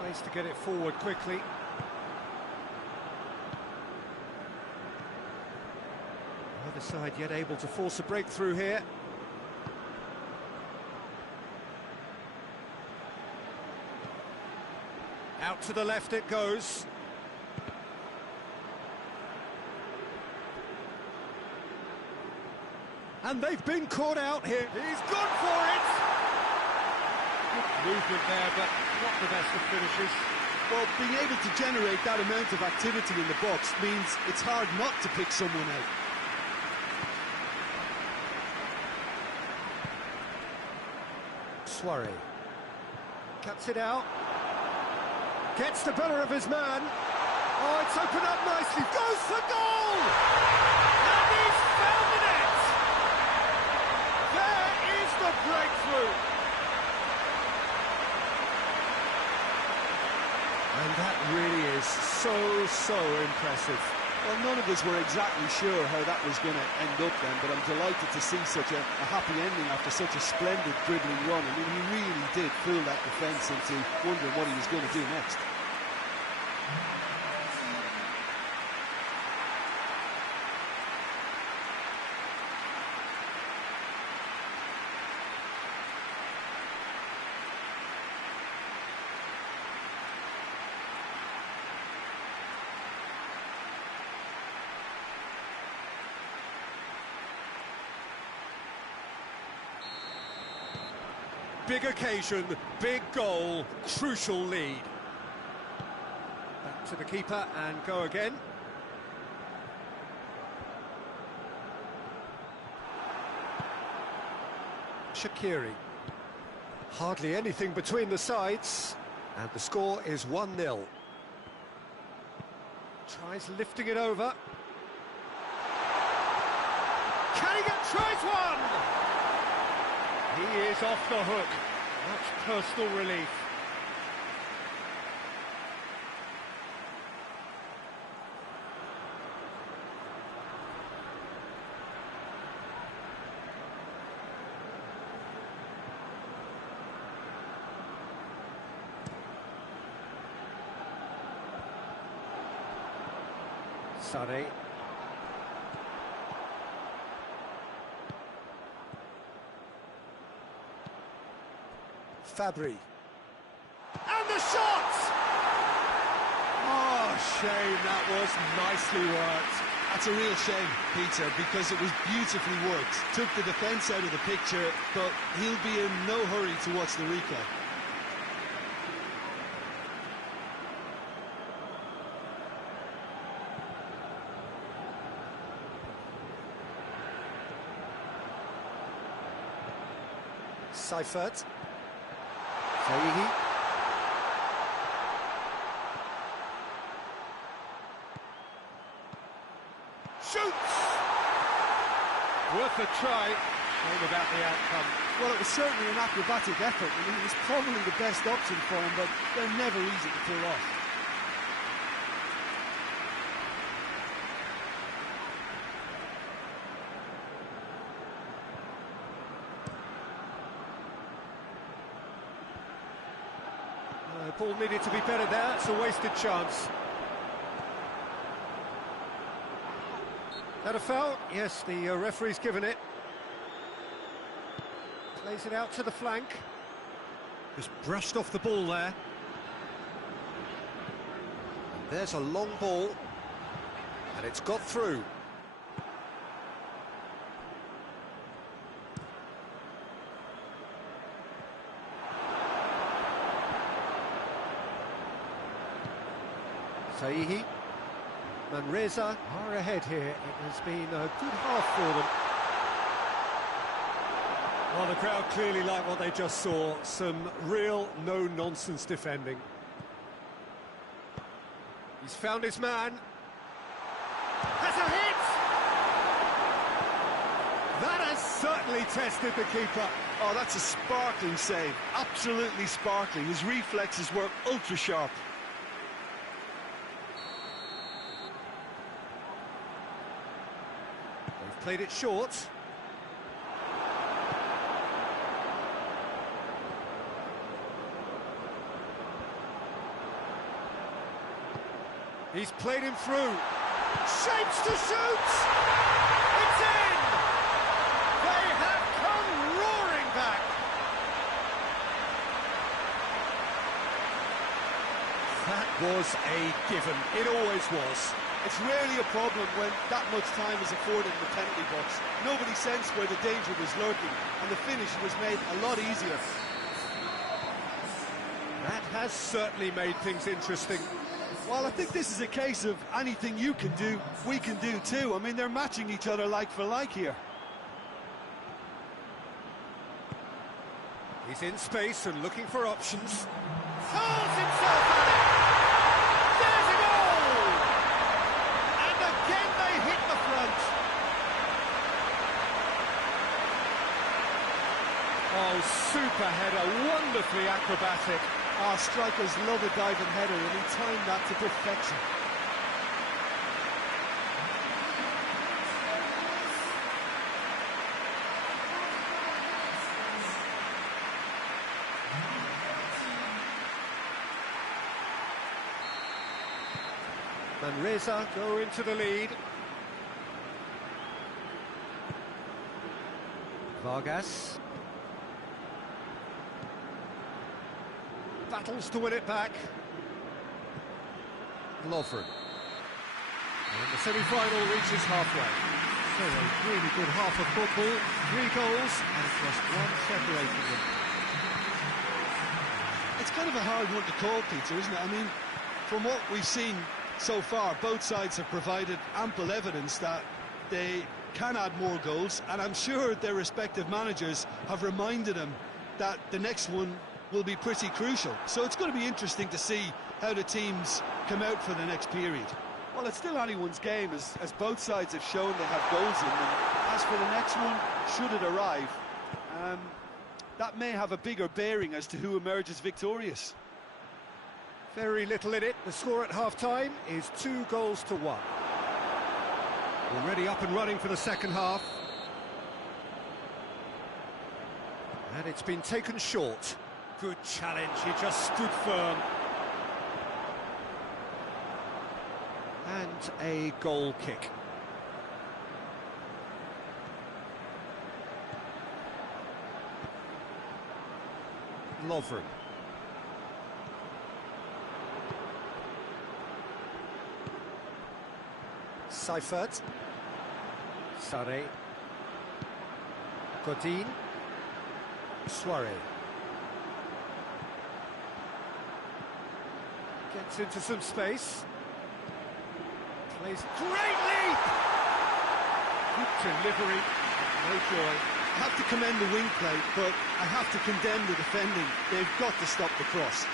tries to get it forward quickly. Either side yet able to force a breakthrough here. Out to the left it goes. And they've been caught out here. He's gone for it! Good movement there, but not the best of finishes. Well, being able to generate that amount of activity in the box means it's hard not to pick someone out. Soiree cuts it out, gets the better of his man. Oh, it's opened up nicely, goes for goal! And he's found the net! There is the breakthrough! And that really is so impressive. Well, none of us were exactly sure how that was going to end up then, but I'm delighted to see such a happy ending after such a splendid dribbling run. I mean, he really did fool that defence into wondering what he was going to do next. Big occasion, big goal, crucial lead. Back to the keeper and go again. Shaqiri. Hardly anything between the sides, and the score is 1-0. Tries lifting it over. Can he get tries one? He is off the hook. Much personal relief. Sane. Fabry. And the shot! Oh, shame, that was nicely worked. That's a real shame, Peter, because it was beautifully worked. Took the defence out of the picture, but he'll be in no hurry to watch the replay. Seifert. Sahihi. Shoots! Worth a try. Shame about the outcome. Well, it was certainly an acrobatic effort. I mean, it was probably the best option for him, but they're never easy to pull off. Ball needed to be better there, it's a wasted chance. That a foul? Yes, the referee's given it. Plays it out to the flank. Just brushed off the ball there. And there's a long ball, and it's got through. Saihi. Manresa are ahead here. It has been a good half for them. Well, the crowd clearly like what they just saw. Some real no-nonsense defending. He's found his man. Has a hit! That has certainly tested the keeper. Oh, that's a sparkling save. Absolutely sparkling. His reflexes were ultra sharp. They've played it short. He's played him through. Shapes to shoot! It's in! They have come roaring back! That was a given. It always was. It's rarely a problem when that much time is afforded in the penalty box. Nobody sensed where the danger was lurking, and the finish was made a lot easier. That has certainly made things interesting. Well, I think this is a case of anything you can do, we can do too. I mean, they're matching each other like for like here. He's in space and looking for options. Hurls himself at it! There's a goal! And again they hit the front. Oh, super header, wonderfully acrobatic. Our strikers love a diving header, and he timed that to perfection. Manresa go into the lead. Vargas. Battles to win it back. Lovren. And the semi-final reaches halfway. So a really good half of football. 3 goals and just one separating them. It's kind of a hard one to call, Peter, isn't it? I mean, from what we've seen so far, both sides have provided ample evidence that they can add more goals, and I'm sure their respective managers have reminded them that the next one will be pretty crucial. So it's going to be interesting to see how the teams come out for the next period. Well, it's still anyone's game, as both sides have shown they have goals in them. As for the next one, should it arrive, that may have a bigger bearing as to who emerges victorious. Very little in it. The score at half-time is 2 goals to 1. Already up and running for the second half. And it's been taken short. Good challenge, he just stood firm. And a goal kick. Lovren. Seifert. Sarre. Godin. Soiree. Gets into some space. Plays greatly! Good delivery. No joy. I have to commend the wing play, but I have to condemn the defending. They've got to stop the cross.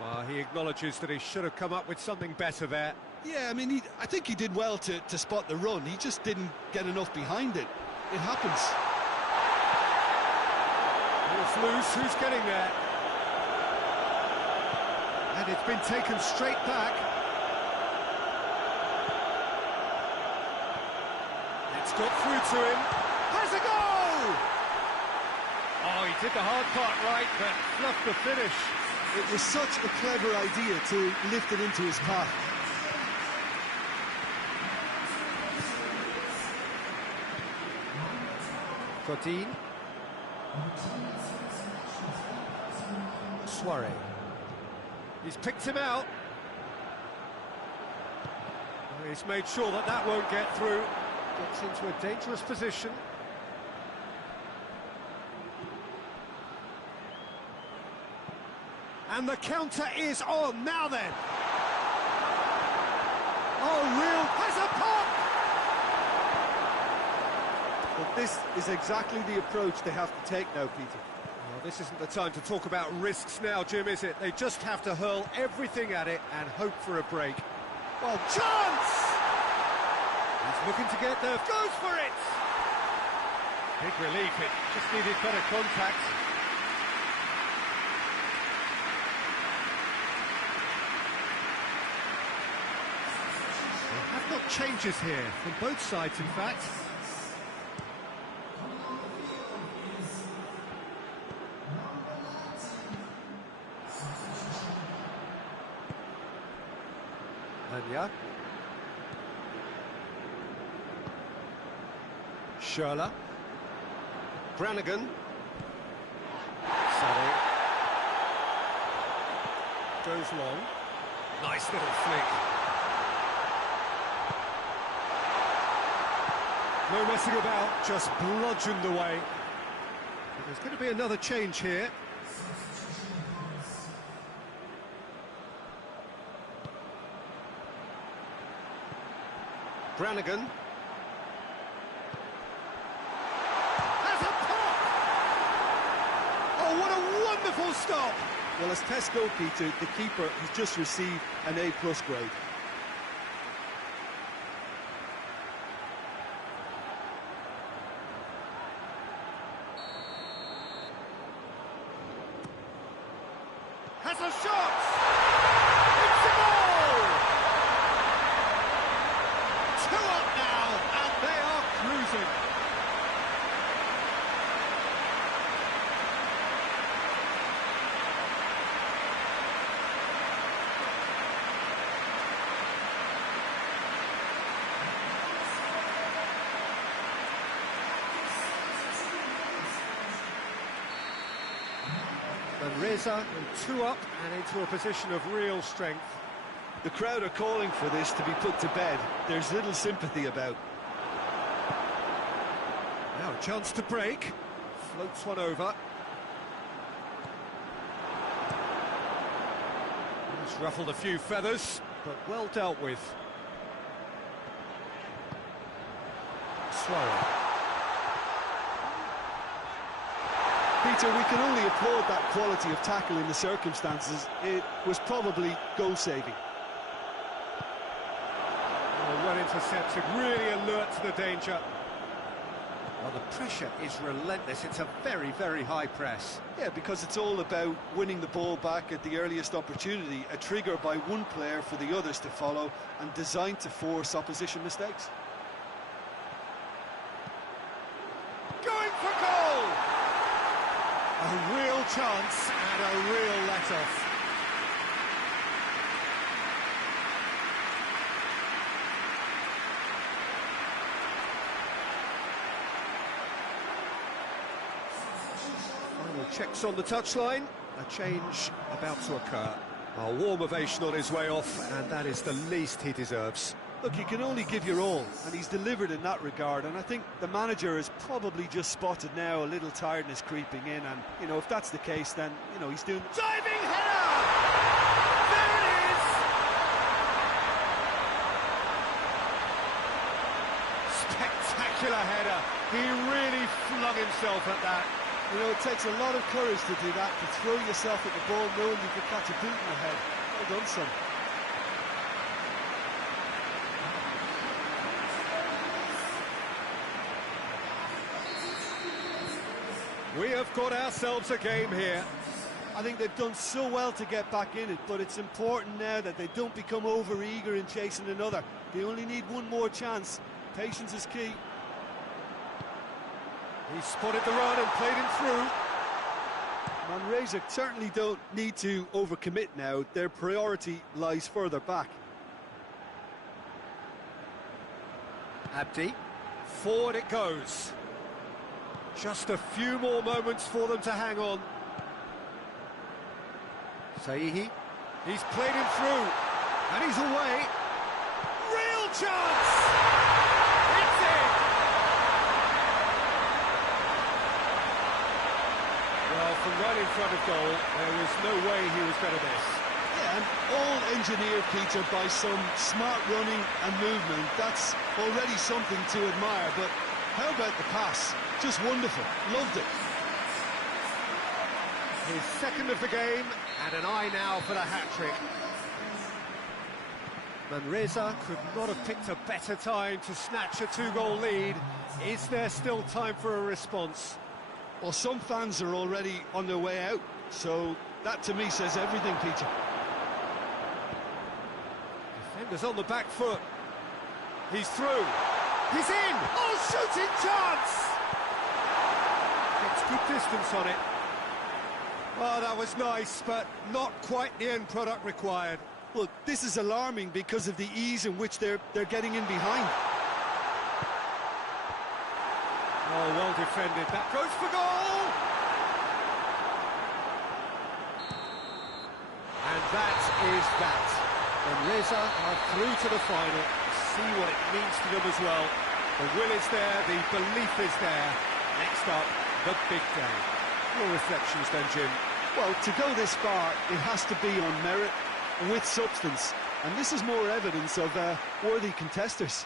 Well, he acknowledges that he should have come up with something better there. Yeah, I mean, I think he did well to spot the run. He just didn't get enough behind it. It happens. Ball's loose, who's getting there? And it's been taken straight back. It's got through to him. Has a goal! Oh, he did the hard part right, but fluffed the finish. It was such a clever idea to lift it into his path. Godin. Soiree. He's picked him out. He's made sure that that won't get through. Gets into a dangerous position. And the counter is on, now then. Oh, Real has a pop! But this is exactly the approach they have to take now, Peter. Well, this isn't the time to talk about risks now, Jim, is it? They just have to hurl everything at it and hope for a break. Well, chance! He's looking to get there, goes for it! Big relief, it just needed better contact. I've got changes here, from both sides, in fact. Anya. Schürrle. Brannigan. Sané. Goes long. Nice little flick. No messing about, just bludgeoned away. But there's going to be another change here. Brannigan. Has a pop! Oh, what a wonderful stop! Well, as tests go, Peter, the keeper has just received an A+ grade. Has a shot! It's a goal! 2 up now, and they are cruising. And Reza, and 2 up and into a position of real strength. The crowd are calling for this to be put to bed. There's little sympathy about. Now a chance to break. Floats one over. It's ruffled a few feathers, but well dealt with. Suarez. Peter, we can only applaud that quality of tackle in the circumstances. It was probably goal-saving. Well intercepted, really alert to the danger. Well, the pressure is relentless. It's a very, very high press. Yeah, because it's all about winning the ball back at the earliest opportunity, a trigger by one player for the others to follow, and designed to force opposition mistakes. Going for goal! A real chance and a real let-off. Final checks on the touchline. A change about to occur. A warm ovation on his way off, and that is the least he deserves. Look, you can only give your all, and he's delivered in that regard, and I think the manager has probably just spotted now a little tiredness creeping in, and, you know, if that's the case, then, you know, he's doing... Diving header! There it is! Spectacular header. He really flung himself at that. You know, it takes a lot of courage to do that, to throw yourself at the ball knowing you could catch a boot in the head. Well done, son. We have got ourselves a game here. I think they've done so well to get back in it, but it's important now that they don't become over-eager in chasing another. They only need one more chance. Patience is key. He spotted the run and played him through. Manresa certainly don't need to overcommit now. Their priority lies further back. Abdi. Forward it goes. Just a few more moments for them to hang on. Saihi. He's played him through. And he's away. real chance! It's in! Well, from right in front of goal, there was no way he was going to miss. Yeah, and all engineered, Peter, by some smart running and movement. That's already something to admire, but how about the pass? Just wonderful. Loved it. His second of the game, and an eye now for the hat-trick. Manresa could not have picked a better time to snatch a two-goal lead. Is there still time for a response? Well, some fans are already on their way out, so that to me says everything, Peter. Defenders on the back foot. He's through. He's in! Oh, shooting chance! Gets good distance on it. Oh, that was nice, but not quite the end product required. Look, this is alarming because of the ease in which they're getting in behind. Oh, well defended. That goes for goal! And that is that. Manresa are through to the final. See what it means to them as well. The will is there, the belief is there. Next up, the big day. Your reflections then, Jim? Well, to go this far, it has to be on merit, with substance. And this is more evidence of worthy contesters.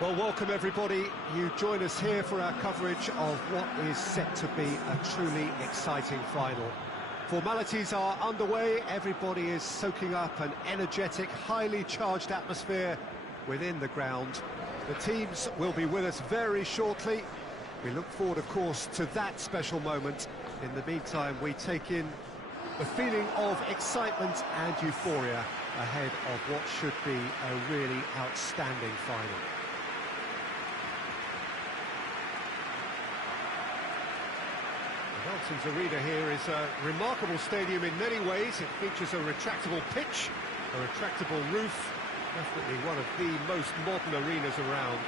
Well, welcome everybody. You join us here for our coverage of what is set to be a truly exciting final. Formalities are underway, everybody is soaking up an energetic, highly charged atmosphere within the ground. The teams will be with us very shortly. We look forward, of course, to that special moment. In the meantime, we take in the feeling of excitement and euphoria ahead of what should be a really outstanding final. Nelson's Arena here is a remarkable stadium in many ways. It features a retractable pitch, a retractable roof, definitely one of the most modern arenas around.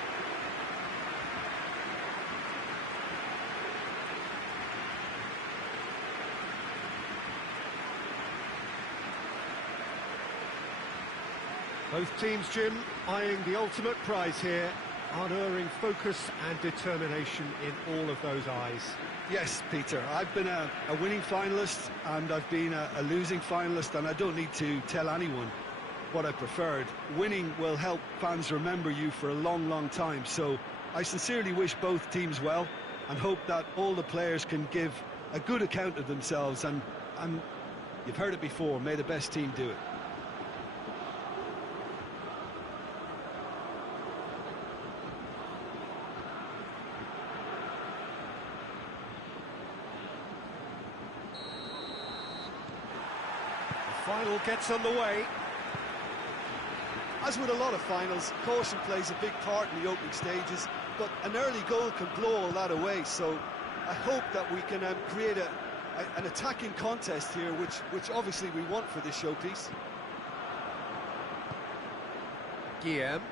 Both teams, Jim, eyeing the ultimate prize here, unerring focus and determination in all of those eyes. Yes, Peter, I've been a winning finalist and I've been a losing finalist, and I don't need to tell anyone what I preferred. Winning will help fans remember you for a long, long time, so I sincerely wish both teams well and hope that all the players can give a good account of themselves, and you've heard it before, may the best team do it. Final gets underway. As with a lot of finals, caution plays a big part in the opening stages, but an early goal can blow all that away, so I hope that we can create an attacking contest here, which obviously we want for this showpiece. Guillaume.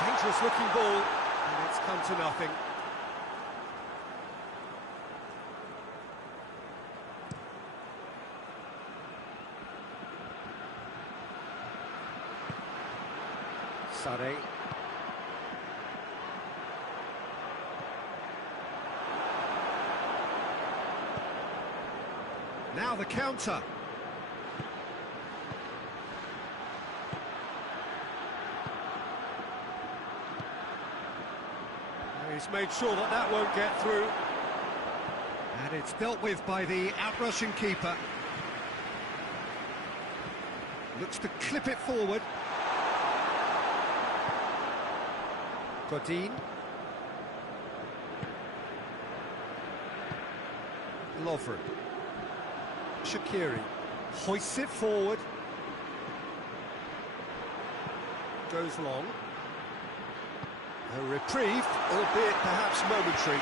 Dangerous looking ball, and it's come to nothing. Sade. Now the counter. He's made sure that that won't get through. And it's dealt with by the outrushing keeper. Looks to clip it forward. Godin. Lovren. Shaqiri hoists it forward. Goes long. A reprieve, albeit perhaps momentary.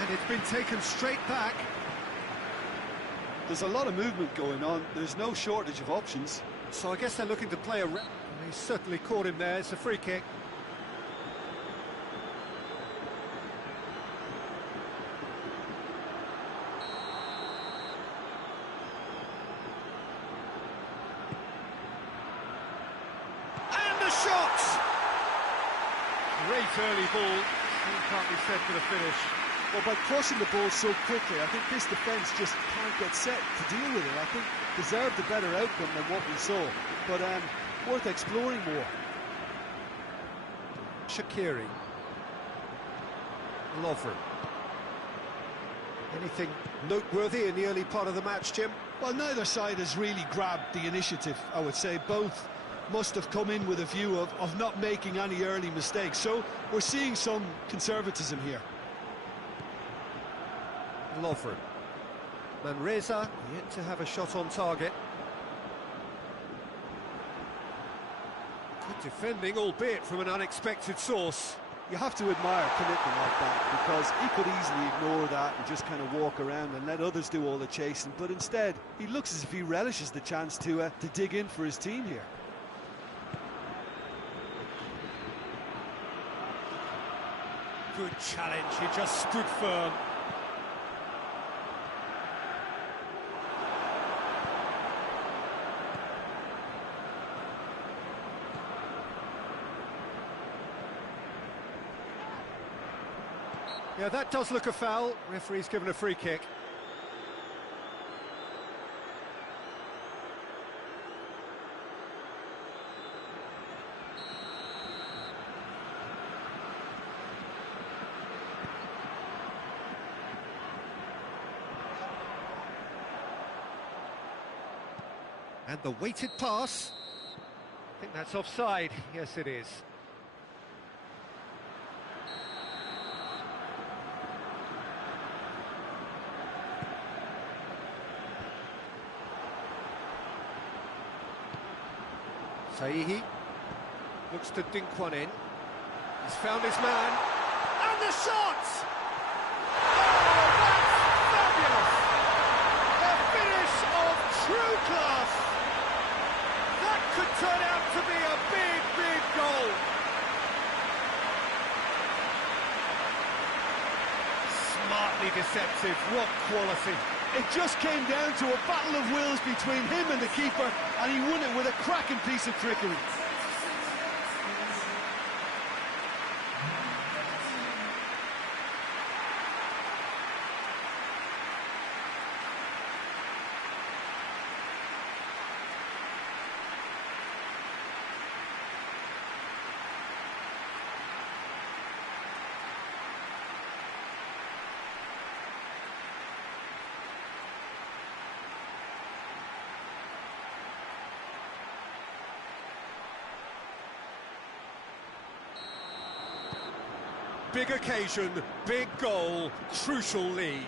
And it's been taken straight back. There's a lot of movement going on, there's no shortage of options. So I guess they're looking to play a... He's certainly caught him there, it's a free kick. Great early ball, can't be said for the finish. Well, by crossing the ball so quickly, I think this defence just can't get set to deal with it. I think deserved a better outcome than what we saw, but worth exploring more. Shaqiri. Lovren. Anything noteworthy in the early part of the match, Jim? Well, neither side has really grabbed the initiative, I would say. Both must have come in with a view of not making any early mistakes, so we're seeing some conservatism here. Lovren. Manresa yet to have a shot on target. Good defending, albeit from an unexpected source. You have to admire commitment like that, because he could easily ignore that and just kind of walk around and let others do all the chasing, but instead he looks as if he relishes the chance to dig in for his team here. Good challenge, he just stood firm. Yeah, that does look a foul. Referee's given a free kick. And the weighted pass. I think that's offside. Yes, it is. Saihi looks to dink one in. He's found his man. And the shot! Oh, that's fabulous! A finish of true class! That could turn out to be a big, big goal. Smartly deceptive, what quality. It just came down to a battle of wills between him and the keeper, and he won it with a cracking piece of trickery. Big occasion, big goal, crucial lead.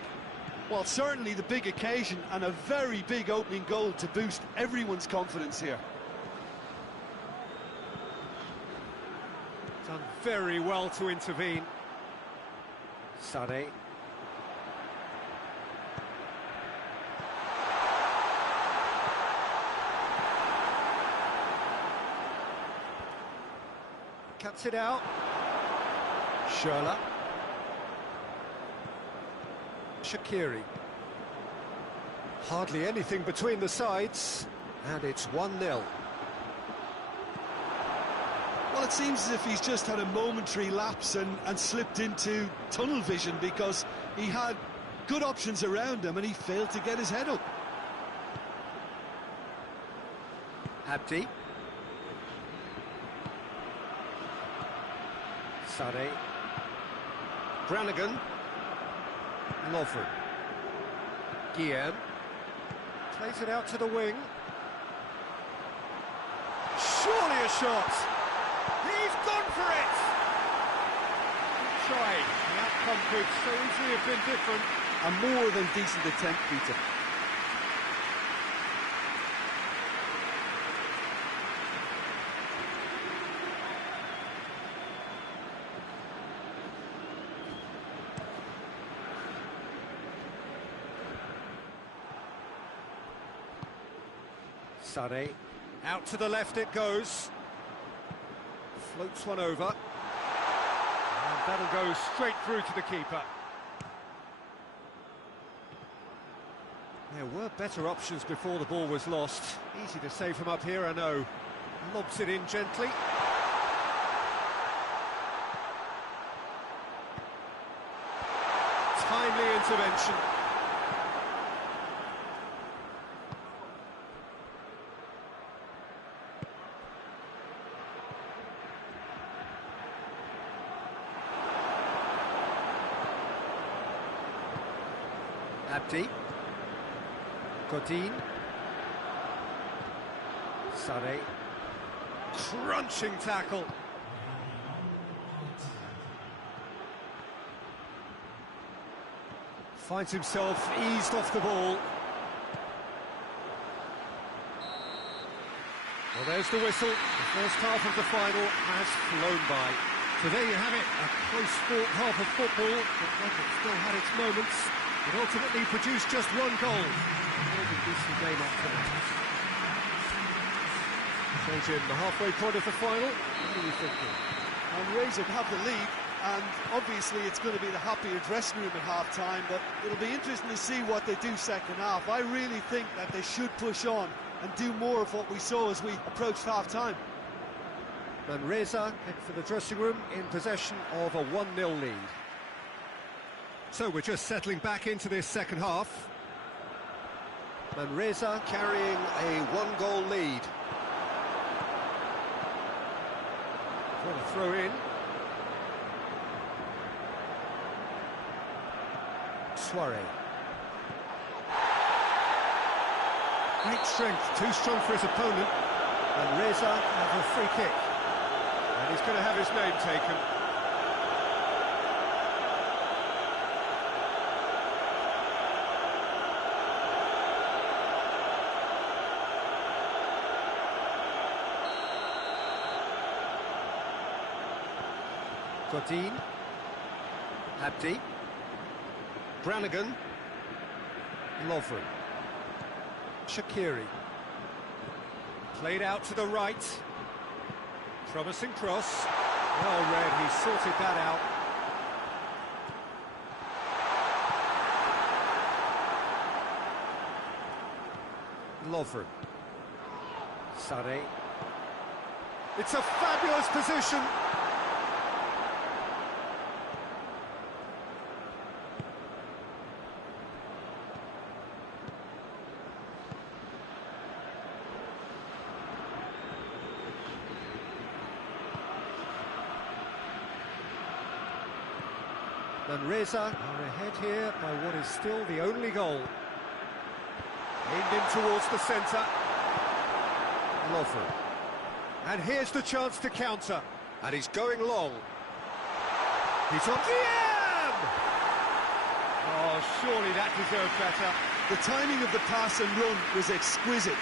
Well, certainly the big occasion and a very big opening goal to boost everyone's confidence here. Done very well to intervene. Sade. Cuts it out. Schürrle. Shaqiri. Hardly anything between the sides, and it's 1-0. Well, it seems as if he's just had a momentary lapse and slipped into tunnel vision, because he had good options around him and he failed to get his head up. Abdi. Sade. Brannigan. Lovren. Guillaume. Plays it out to the wing. Surely a shot. He's gone for it. Tried. The outcome could so easily have been different. A more than decent attempt, Peter. Sade, out to the left it goes. Floats one over. And that'll go straight through to the keeper. There were better options before the ball was lost. Easy to save from up here, I know. Lobs it in gently. Timely intervention. Abdi. Godin. Sade. Crunching tackle. Finds himself eased off the ball. Well, there's the whistle. The first half of the final has flown by. So there you have it, a close-fought half of football, but one that still had its moments. It ultimately produced just one goal. A decent game up to that. So, Jim, the halfway point of the final, what are you thinking? And Razor have the lead, and obviously it's going to be the happier dressing room at half-time, but it'll be interesting to see what they do second half. I really think that they should push on and do more of what we saw as we approached half-time. Manresa head for the dressing room in possession of a 1-0 lead. So we're just settling back into this second half. Manresa Carrying a one-goal lead. want to throw in. Suarez. Great strength, too strong for his opponent. And Reza have a free kick. And he's going to have his name taken. Godin, Abdi, Brannigan, Lovren, Shaqiri, played out to the right, promising cross, well read, he sorted that out. Lovren, Sade, it's a fabulous position. And Reza are ahead here by what is still the only goal. Aimed in towards the centre. Lovren. And here's the chance to counter. And he's going long. He's on Diem! Oh, surely that deserved better. The timing of the pass and run was exquisite.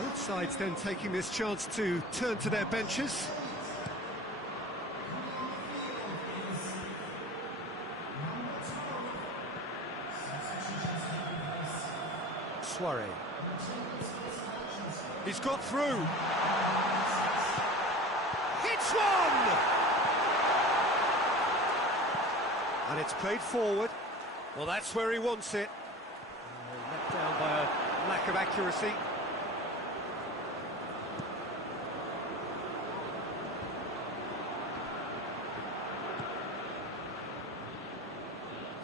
Both sides then taking this chance to turn to their benches. Suarez. He's got through. Hits one! And it's played forward. Well, that's where he wants it. Let down by a lack of accuracy.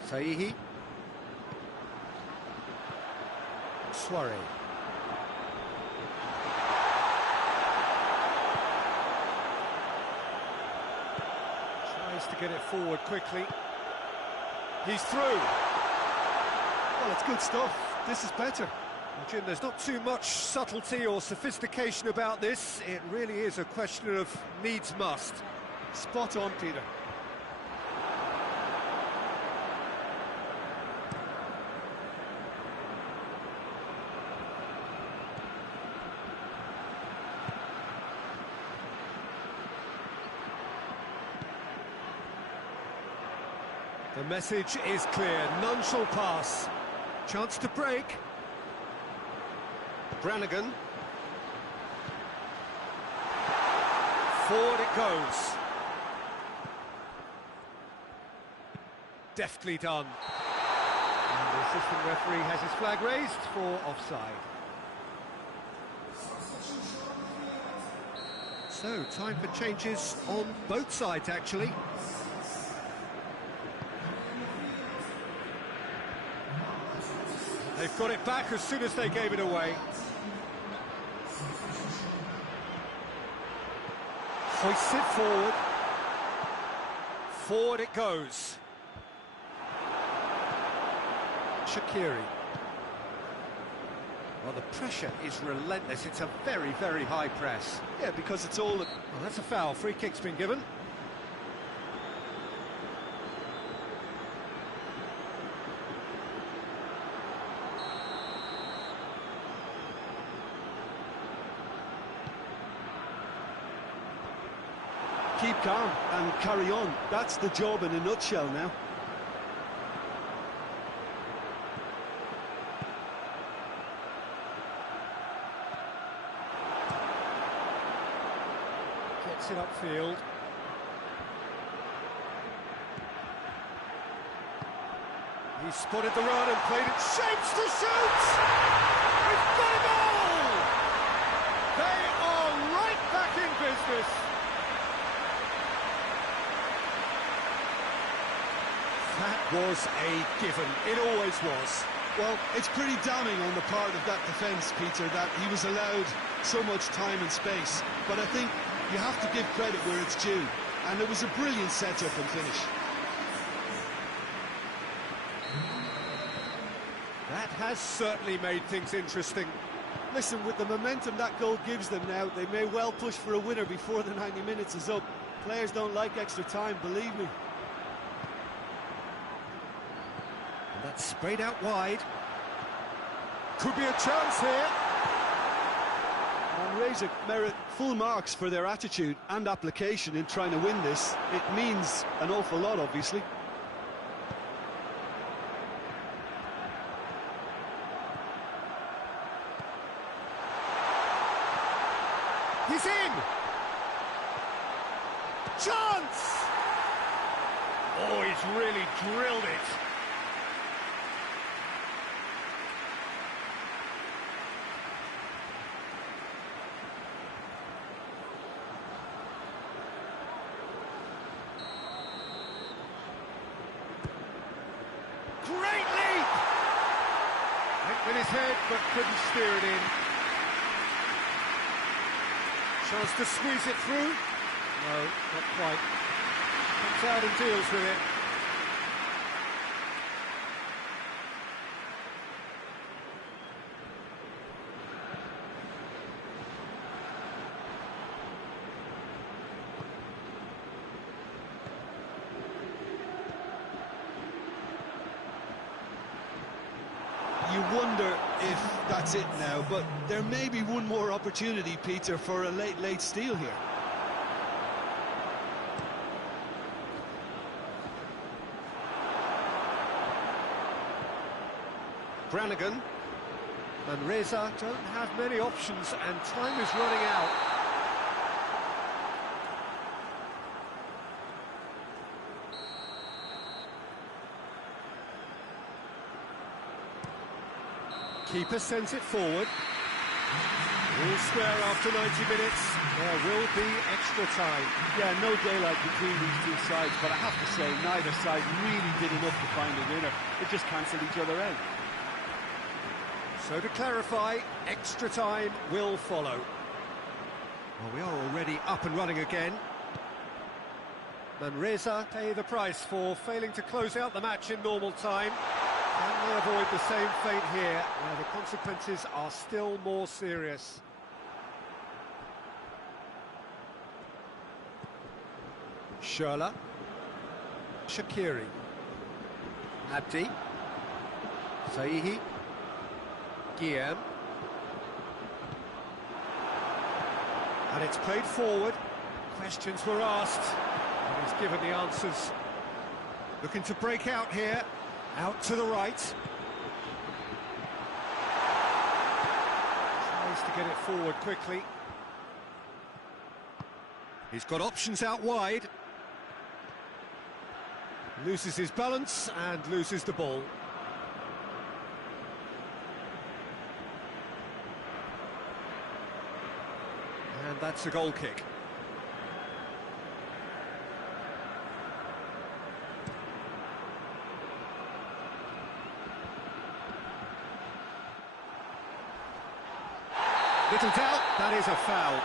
Saihi. Suarez. Tries to get it forward quickly. He's through. Well, it's good stuff. This is better. Well, Jim, there's not too much subtlety or sophistication about this. It really is a question of needs must. Spot on, Peter. The message is clear, none shall pass. Chance to break. Brannigan. Forward it goes. Deftly done. And the assistant referee has his flag raised for offside. So, time for changes on both sides, actually. They've got it back as soon as they gave it away. Hoists it forward. Forward it goes. Shaqiri. Well, the pressure is relentless. It's a very, very high press. Yeah, because it's all... Well, that's a foul. Free kick's been given. Keep calm and carry on. That's the job in a nutshell now. Gets it upfield. He spotted the run and played it. Shapes to shoot! It's got a goal! They are right back in business. That was a given. It always was. Well, it's pretty damning on the part of that defence, Peter, that he was allowed so much time and space. But I think you have to give credit where it's due. and it was a brilliant setup and finish. That has certainly made things interesting. Listen, with the momentum that goal gives them now, they may well push for a winner before the 90 minutes is up. Players don't like extra time, believe me. And that's sprayed out wide. Could be a chance here. And Reza merit full marks for their attitude and application in trying to win this. It means an awful lot, obviously. He's in! Chance! Oh, he's really drilled it. Great leap! Went with his head, but couldn't steer it in. Chance to squeeze it through. No, not quite. Comes out and deals with it. You wonder if that's it now, but there may be one more opportunity, Peter, for a late steal here. Brannigan and Reza don't have many options, and time is running out. Keeper sends it forward. All square after 90 minutes. There will be extra time. Yeah, no daylight between these two sides, but I have to say, neither side really did enough to find a winner. It just cancelled each other out. So to clarify, extra time will follow. Well, we are already up and running again. Manresa pay the price for failing to close out the match in normal time. Can they avoid the same fate here, where the consequences are still more serious? Sherla. Shaqiri. Abdi. Saihi. Guillaume. And it's played forward. Questions were asked, and he's given the answers. Looking to break out here. Out to the right. Tries to get it forward quickly. He's got options out wide. Loses his balance and loses the ball. And that's a goal kick. Little doubt, that is a foul.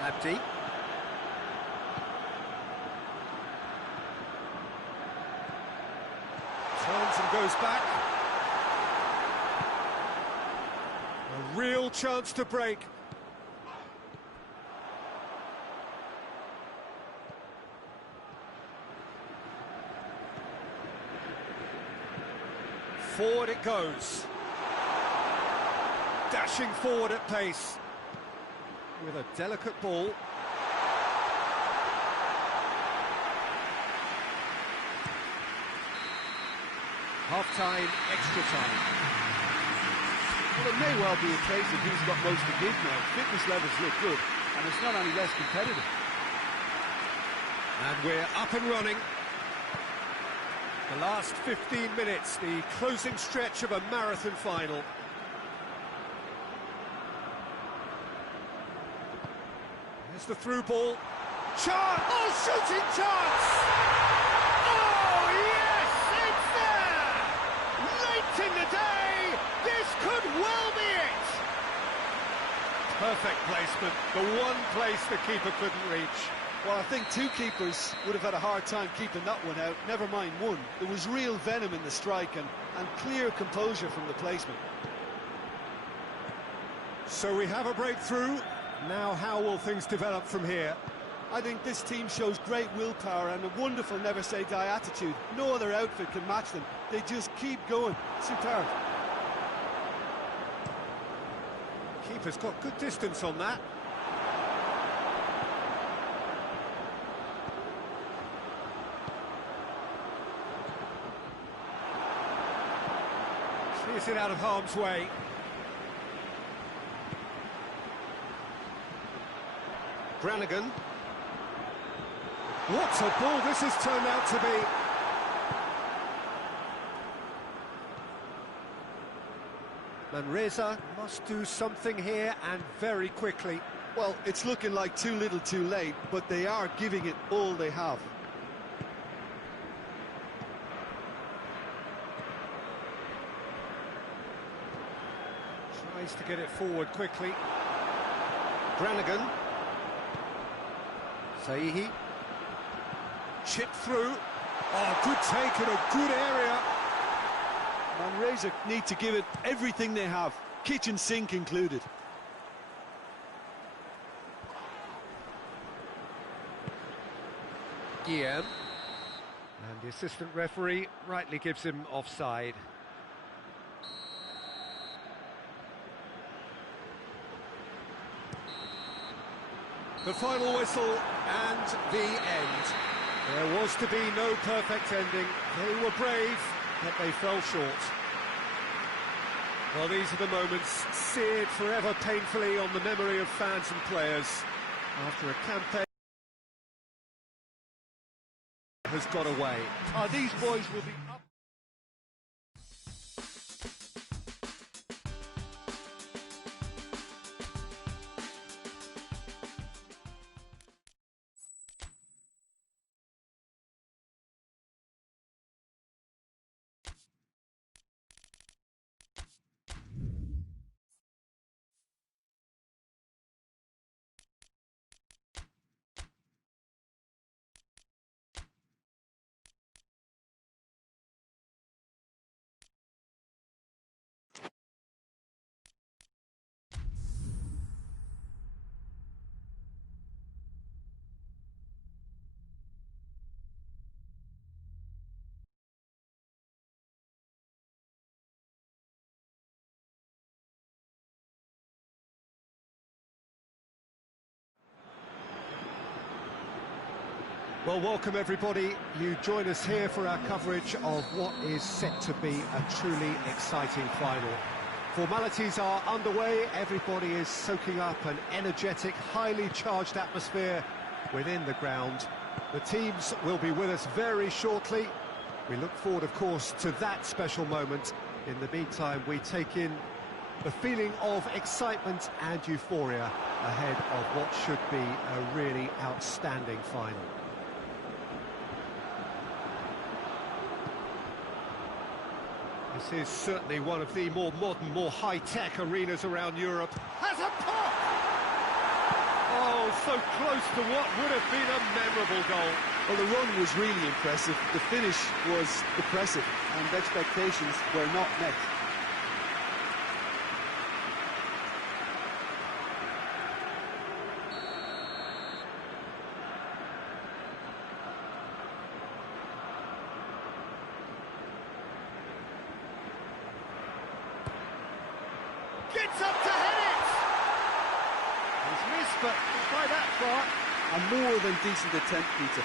Abdi. Turns and goes back. A real chance to break. Forward it goes. Dashing forward at pace. With a delicate ball. Half-time, extra time. Well, it may well be a case of who's got most to give now. Fitness levels look good, and it's not any less competitive. And we're up and running. The last 15 minutes, the closing stretch of a marathon final. There's the through ball. Chance! Oh, shooting chance! Oh, yes, it's there! day! This could well be it! Perfect placement, the one place the keeper couldn't reach. Well, I think two keepers would have had a hard time keeping that one out, never mind one. There was real venom in the strike and clear composure from the placement. So we have a breakthrough. Now how will things develop from here? I think this team shows great willpower and a wonderful never-say-die attitude. No other outfit can match them. They just keep going. Superb. Keeper's got good distance on that. Clears it out of harm's way. Brannigan. What a ball this has turned out to be. Manresa must do something here, and very quickly. Well, it's looking like too little too late, but they are giving it all they have. Tries to get it forward quickly. Brannigan. Saihi. Chip through. Oh, good take in a good area. Manresa need to give it everything they have, kitchen sink included. Guillaume. And the assistant referee rightly gives him offside. The final whistle and the end. There was to be no perfect ending. They were brave, but they fell short. Well, these are the moments seared forever painfully on the memory of fans and players after a campaign has got away. These boys will be up. Well, welcome everybody. You join us here for our coverage of what is set to be a truly exciting final. Formalities are underway, everybody is soaking up an energetic, highly charged atmosphere within the ground. The teams will be with us very shortly. We look forward, of course, to that special moment. In the meantime, we take in the feeling of excitement and euphoria ahead of what should be a really outstanding final. This is certainly one of the more modern, more high-tech arenas around Europe. Has a pop! Oh, so close to what would have been a memorable goal. Well, the run was really impressive. The finish was depressive, and expectations were not met. Gets up to head it! He's missed, but by that far. A more than decent attempt, Peter.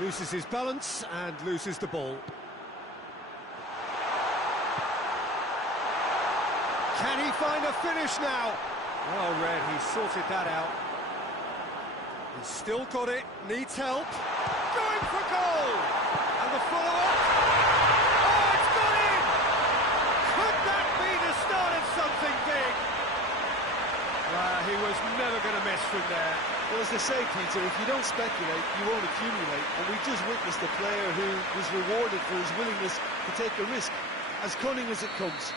Loses his balance and loses the ball. Can he find a finish now? Well read, he sorted that out. He's still got it, needs help. Going for goal! And the follow-up. Oh, it's got in! Could that be the start of something big? He was never going to miss from there. Well, as they say, Peter, if you don't speculate, you won't accumulate. And we just witnessed a player who was rewarded for his willingness to take a risk, as cunning as it comes.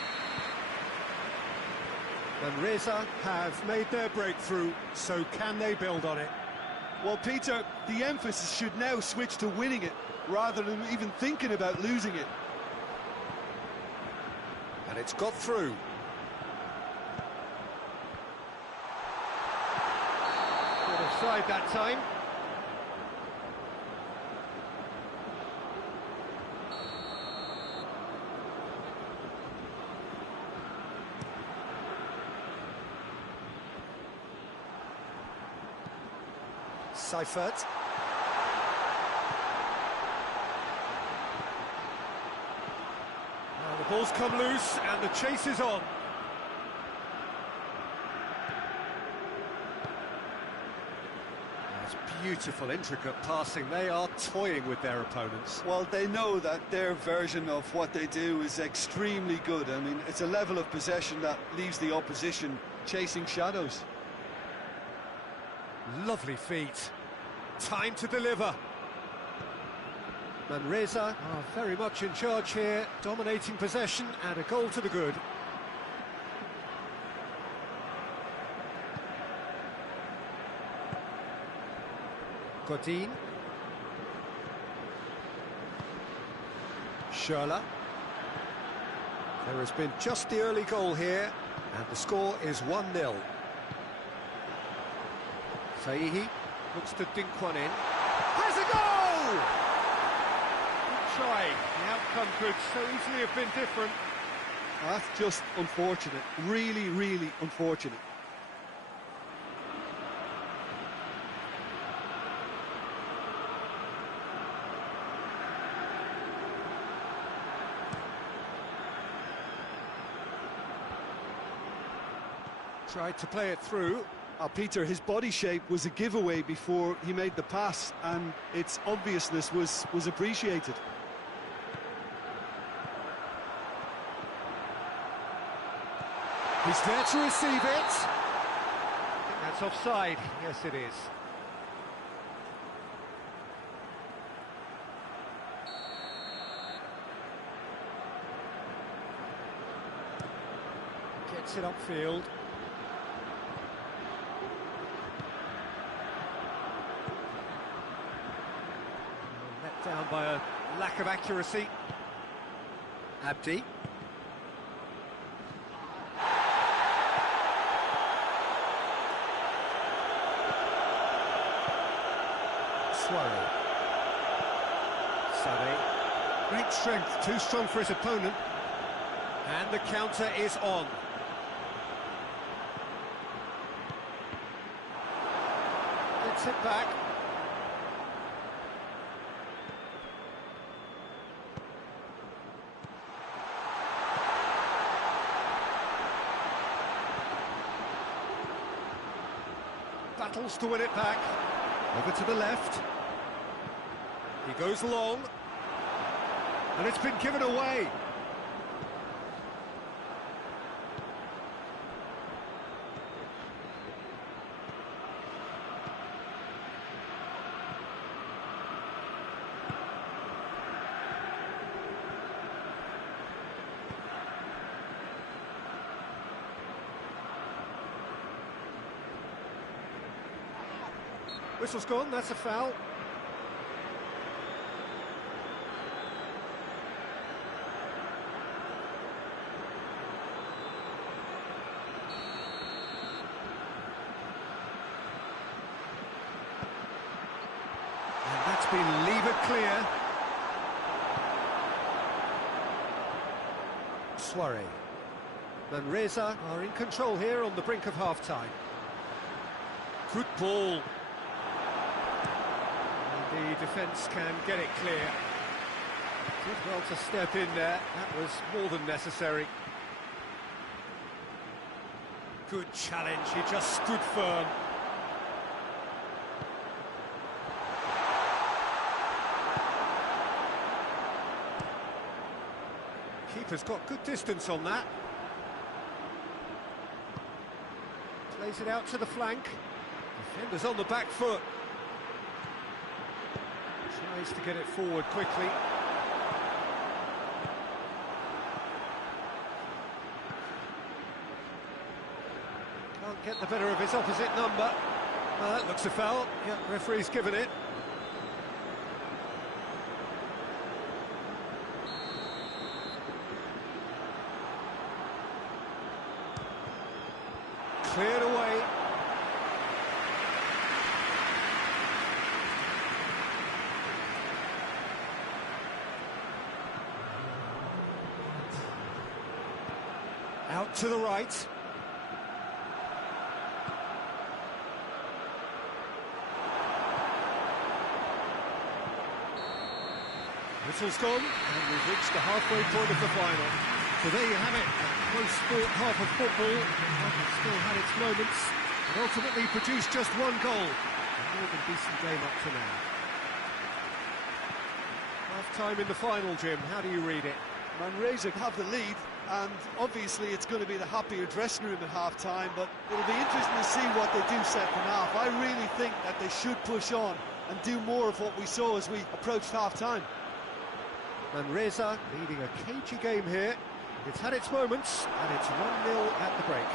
Manresa have made their breakthrough, so can they build on it? Well, Peter, the emphasis should now switch to winning it, rather than even thinking about losing it. And it's got through. Good offside that time. Seifert. Now the ball's come loose and the chase is on. That's beautiful, intricate passing. They are toying with their opponents. Well, they know that their version of what they do is extremely good. I mean, it's a level of possession that leaves the opposition chasing shadows. Lovely feet. Time to deliver. Manresa are very much in charge here, dominating possession and a goal to the good. Godin. Schürrle. There has been just the early goal here, and the score is 1-0. Saihi looks to dink one in. Has a goal! Good try. The outcome could so easily have been different. That's just unfortunate. Really, really unfortunate. Tried to play it through. Peter, his body shape was a giveaway before he made the pass, and its obviousness was appreciated. He's there to receive it. I think that's offside. Yes, it is. Gets it upfield. Let down by a lack of accuracy. Abdi. Suarez. Sané. Great strength, too strong for his opponent. And the counter is on. Gets it back. Battles to win it back. Over to the left. He goes long. And it's been given away. Whistle's gone, that's a foul. And that's been levered clear. Suarez. Manresa are in control here on the brink of half-time. Good ball. The defence can get it clear. Did well to step in there. That was more than necessary. Good challenge. He just stood firm. Keeper's got good distance on that. Plays it out to the flank. Defenders on the back foot. Tries to get it forward quickly. Can't get the better of his opposite number. That looks a foul. Yeah, referee's given it. Cleared away. Out to the right. Whistle's gone, and we've reached the halfway point of the final. So there you have it, a close-fought half of football. It still had its moments, and ultimately produced just one goal. A more than decent game up to now. Half-time in the final, Jim. How do you read it? Manresa have the lead, and obviously it's going to be the happier dressing room at half-time, but it'll be interesting to see what they do second half. I really think that they should push on and do more of what we saw as we approached half-time. Manresa leading a cagey game here. It's had its moments, and it's 1-0 at the break.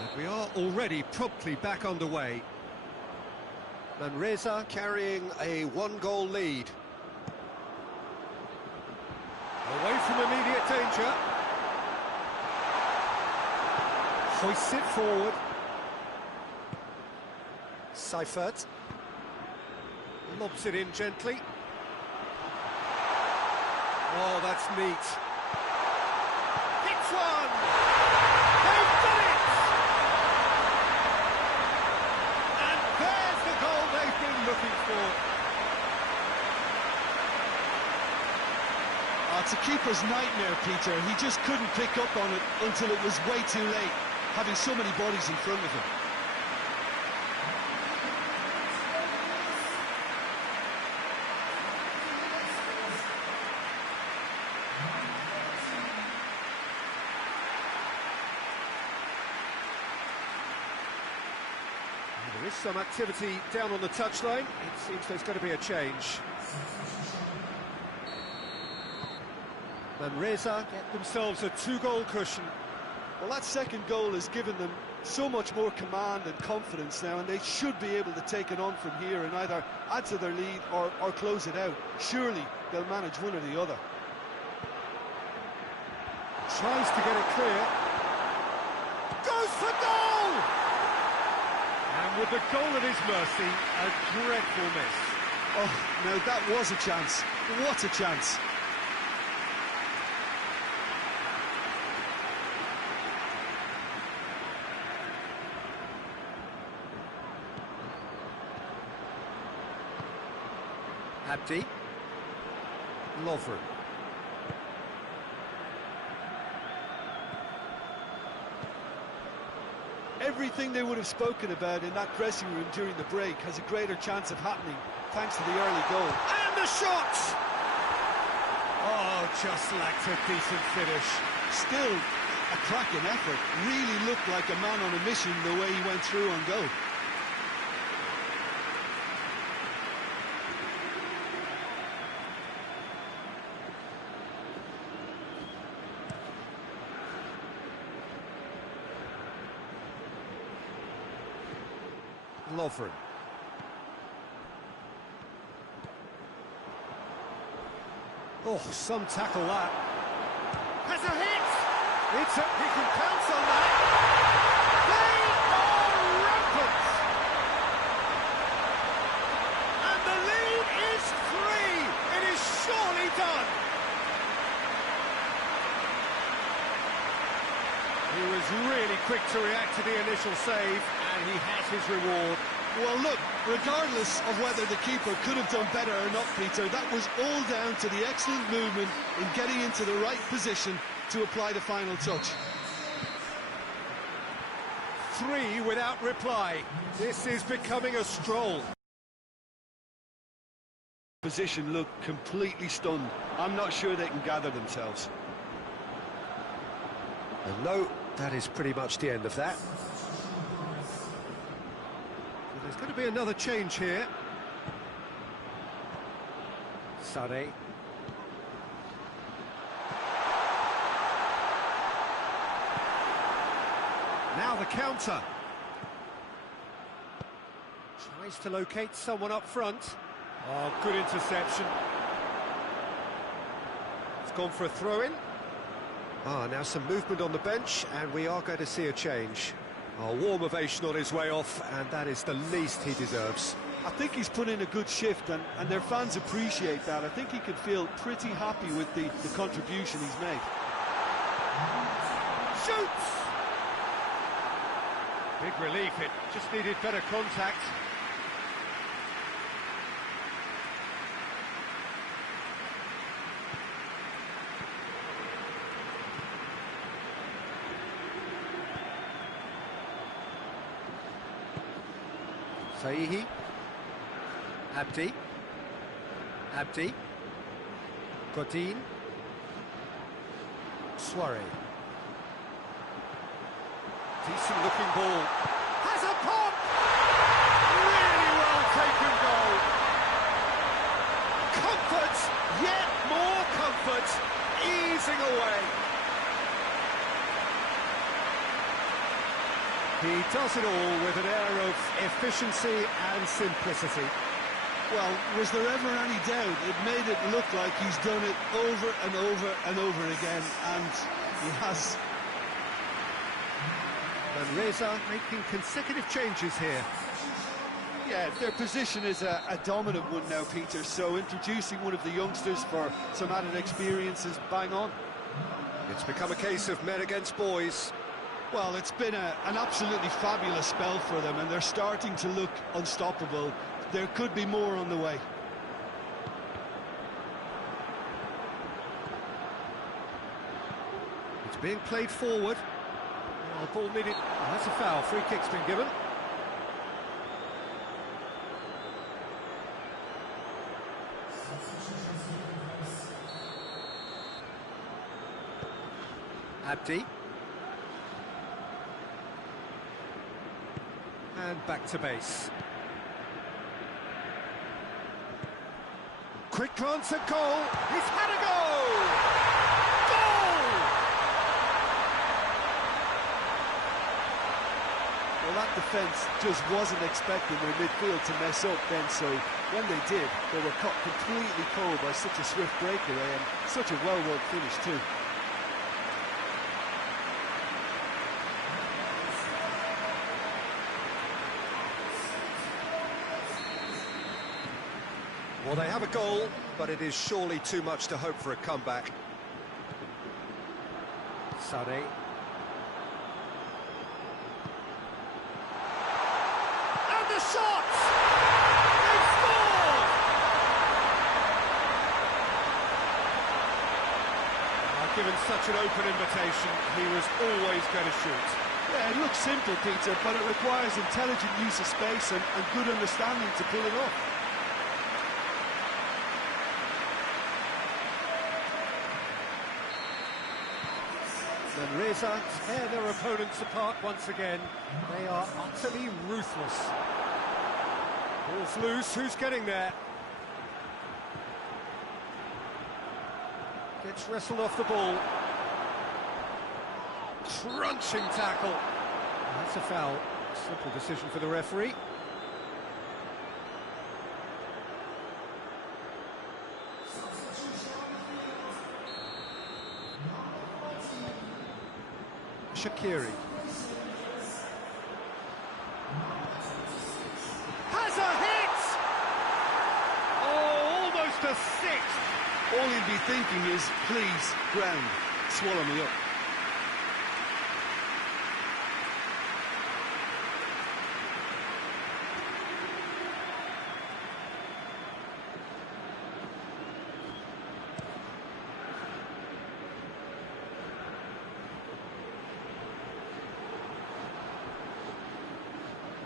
And we are already promptly back underway. Manresa carrying a one-goal lead. Away from immediate danger. Hoists it forward. Seifert. Lobs it in gently. Oh, that's neat. Hits one! They've done it! And there's the goal they've been looking for. Oh, it's a keeper's nightmare, Peter. He just couldn't pick up on it until it was way too late, having so many bodies in front of him. There is some activity down on the touchline. It seems there's going to be a change. Manresa get themselves a two-goal cushion. Well, that second goal has given them so much more command and confidence now, and they should be able to take it on from here and either add to their lead or close it out. Surely they'll manage one or the other. Tries to get it clear. Goes for goal! And with the goal at his mercy, a dreadful miss. Oh, no, that was a chance. What a chance. Abdi. Lovren. Everything they would have spoken about in that dressing room during the break has a greater chance of happening thanks to the early goal. And the shot! Oh, just lacked a decent finish. Still a cracking effort. Really looked like a man on a mission the way he went through on goal. Lovren. Oh, some tackle that. Has a hit! He can pounce on that. They are rampant! And the lead is 3! It is surely done! He was really quick to react to the initial save, and he has his reward. Well, look, regardless of whether the keeper could have done better or not, Peter, that was all down to the excellent movement in getting into the right position to apply the final touch. 3 without reply. This is becoming a stroll. Position looked completely stunned. I'm not sure they can gather themselves. And no, that is pretty much the end of that. There's going to be another change here. Sade. Now the counter. Tries to locate someone up front. Oh, good interception. It's gone for a throw-in. Now some movement on the bench, and we are going to see a change. A warm ovation on his way off, and that is the least he deserves. I think he's put in a good shift, and their fans appreciate that. I think he could feel pretty happy with the contribution he's made. Shoots! Big relief, it just needed better contact. Saihi. Abdi. Godin. Soiree. Decent looking ball. Has a pop! Really well taken goal. Comfort, yet more comfort, easing away. He does it all with an air of efficiency and simplicity. Well, was there ever any doubt? It made it look like he's done it over and over and over again, and he has. And Reza making consecutive changes here. Yeah, their position is a dominant one now, Peter, so introducing one of the youngsters for some added experience is bang on. It's become a case of men against boys. Well, it's been an absolutely fabulous spell for them, and they're starting to look unstoppable. There could be more on the way. It's being played forward. The ball needed... Oh, that's a foul. Free kick's been given. Abdi. And back to base. Quick glance at goal. He's had a goal! Goal! Well, that defence just wasn't expecting their midfield to mess up then, so when they did, they were caught completely cold by such a swift breakaway and such a well-worked finish too. Well, they have a goal, but it is surely too much to hope for a comeback. Sade. And the shot! They've scored! Given such an open invitation, he was always going to shoot. Yeah, it looks simple, Peter, but it requires intelligent use of space and good understanding to pull it off. And Reza tear their opponents apart once again. They are utterly ruthless. Ball's loose, who's getting there? Gets wrestled off the ball. Crunching tackle. That's a foul. Simple decision for the referee. Shaqiri. Has a hit! Oh, almost a sixth! All he'll be thinking is, please, ground, swallow me up.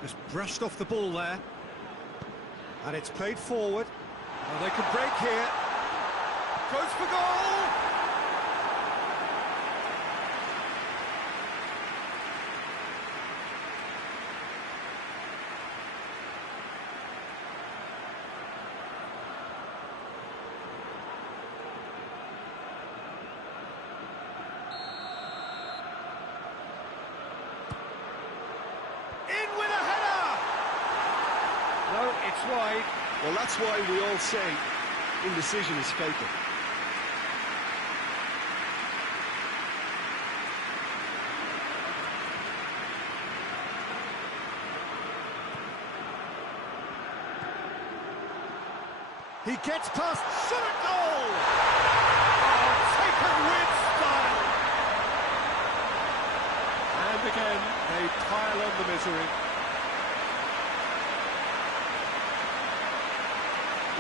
Just brushed off the ball there. And it's played forward. Well, they could break here. Goes for goal! It's wide. Well, that's why we all say indecision is fatal. He gets past, shot at goal! Oh, taken with style! And again, they pile on the misery.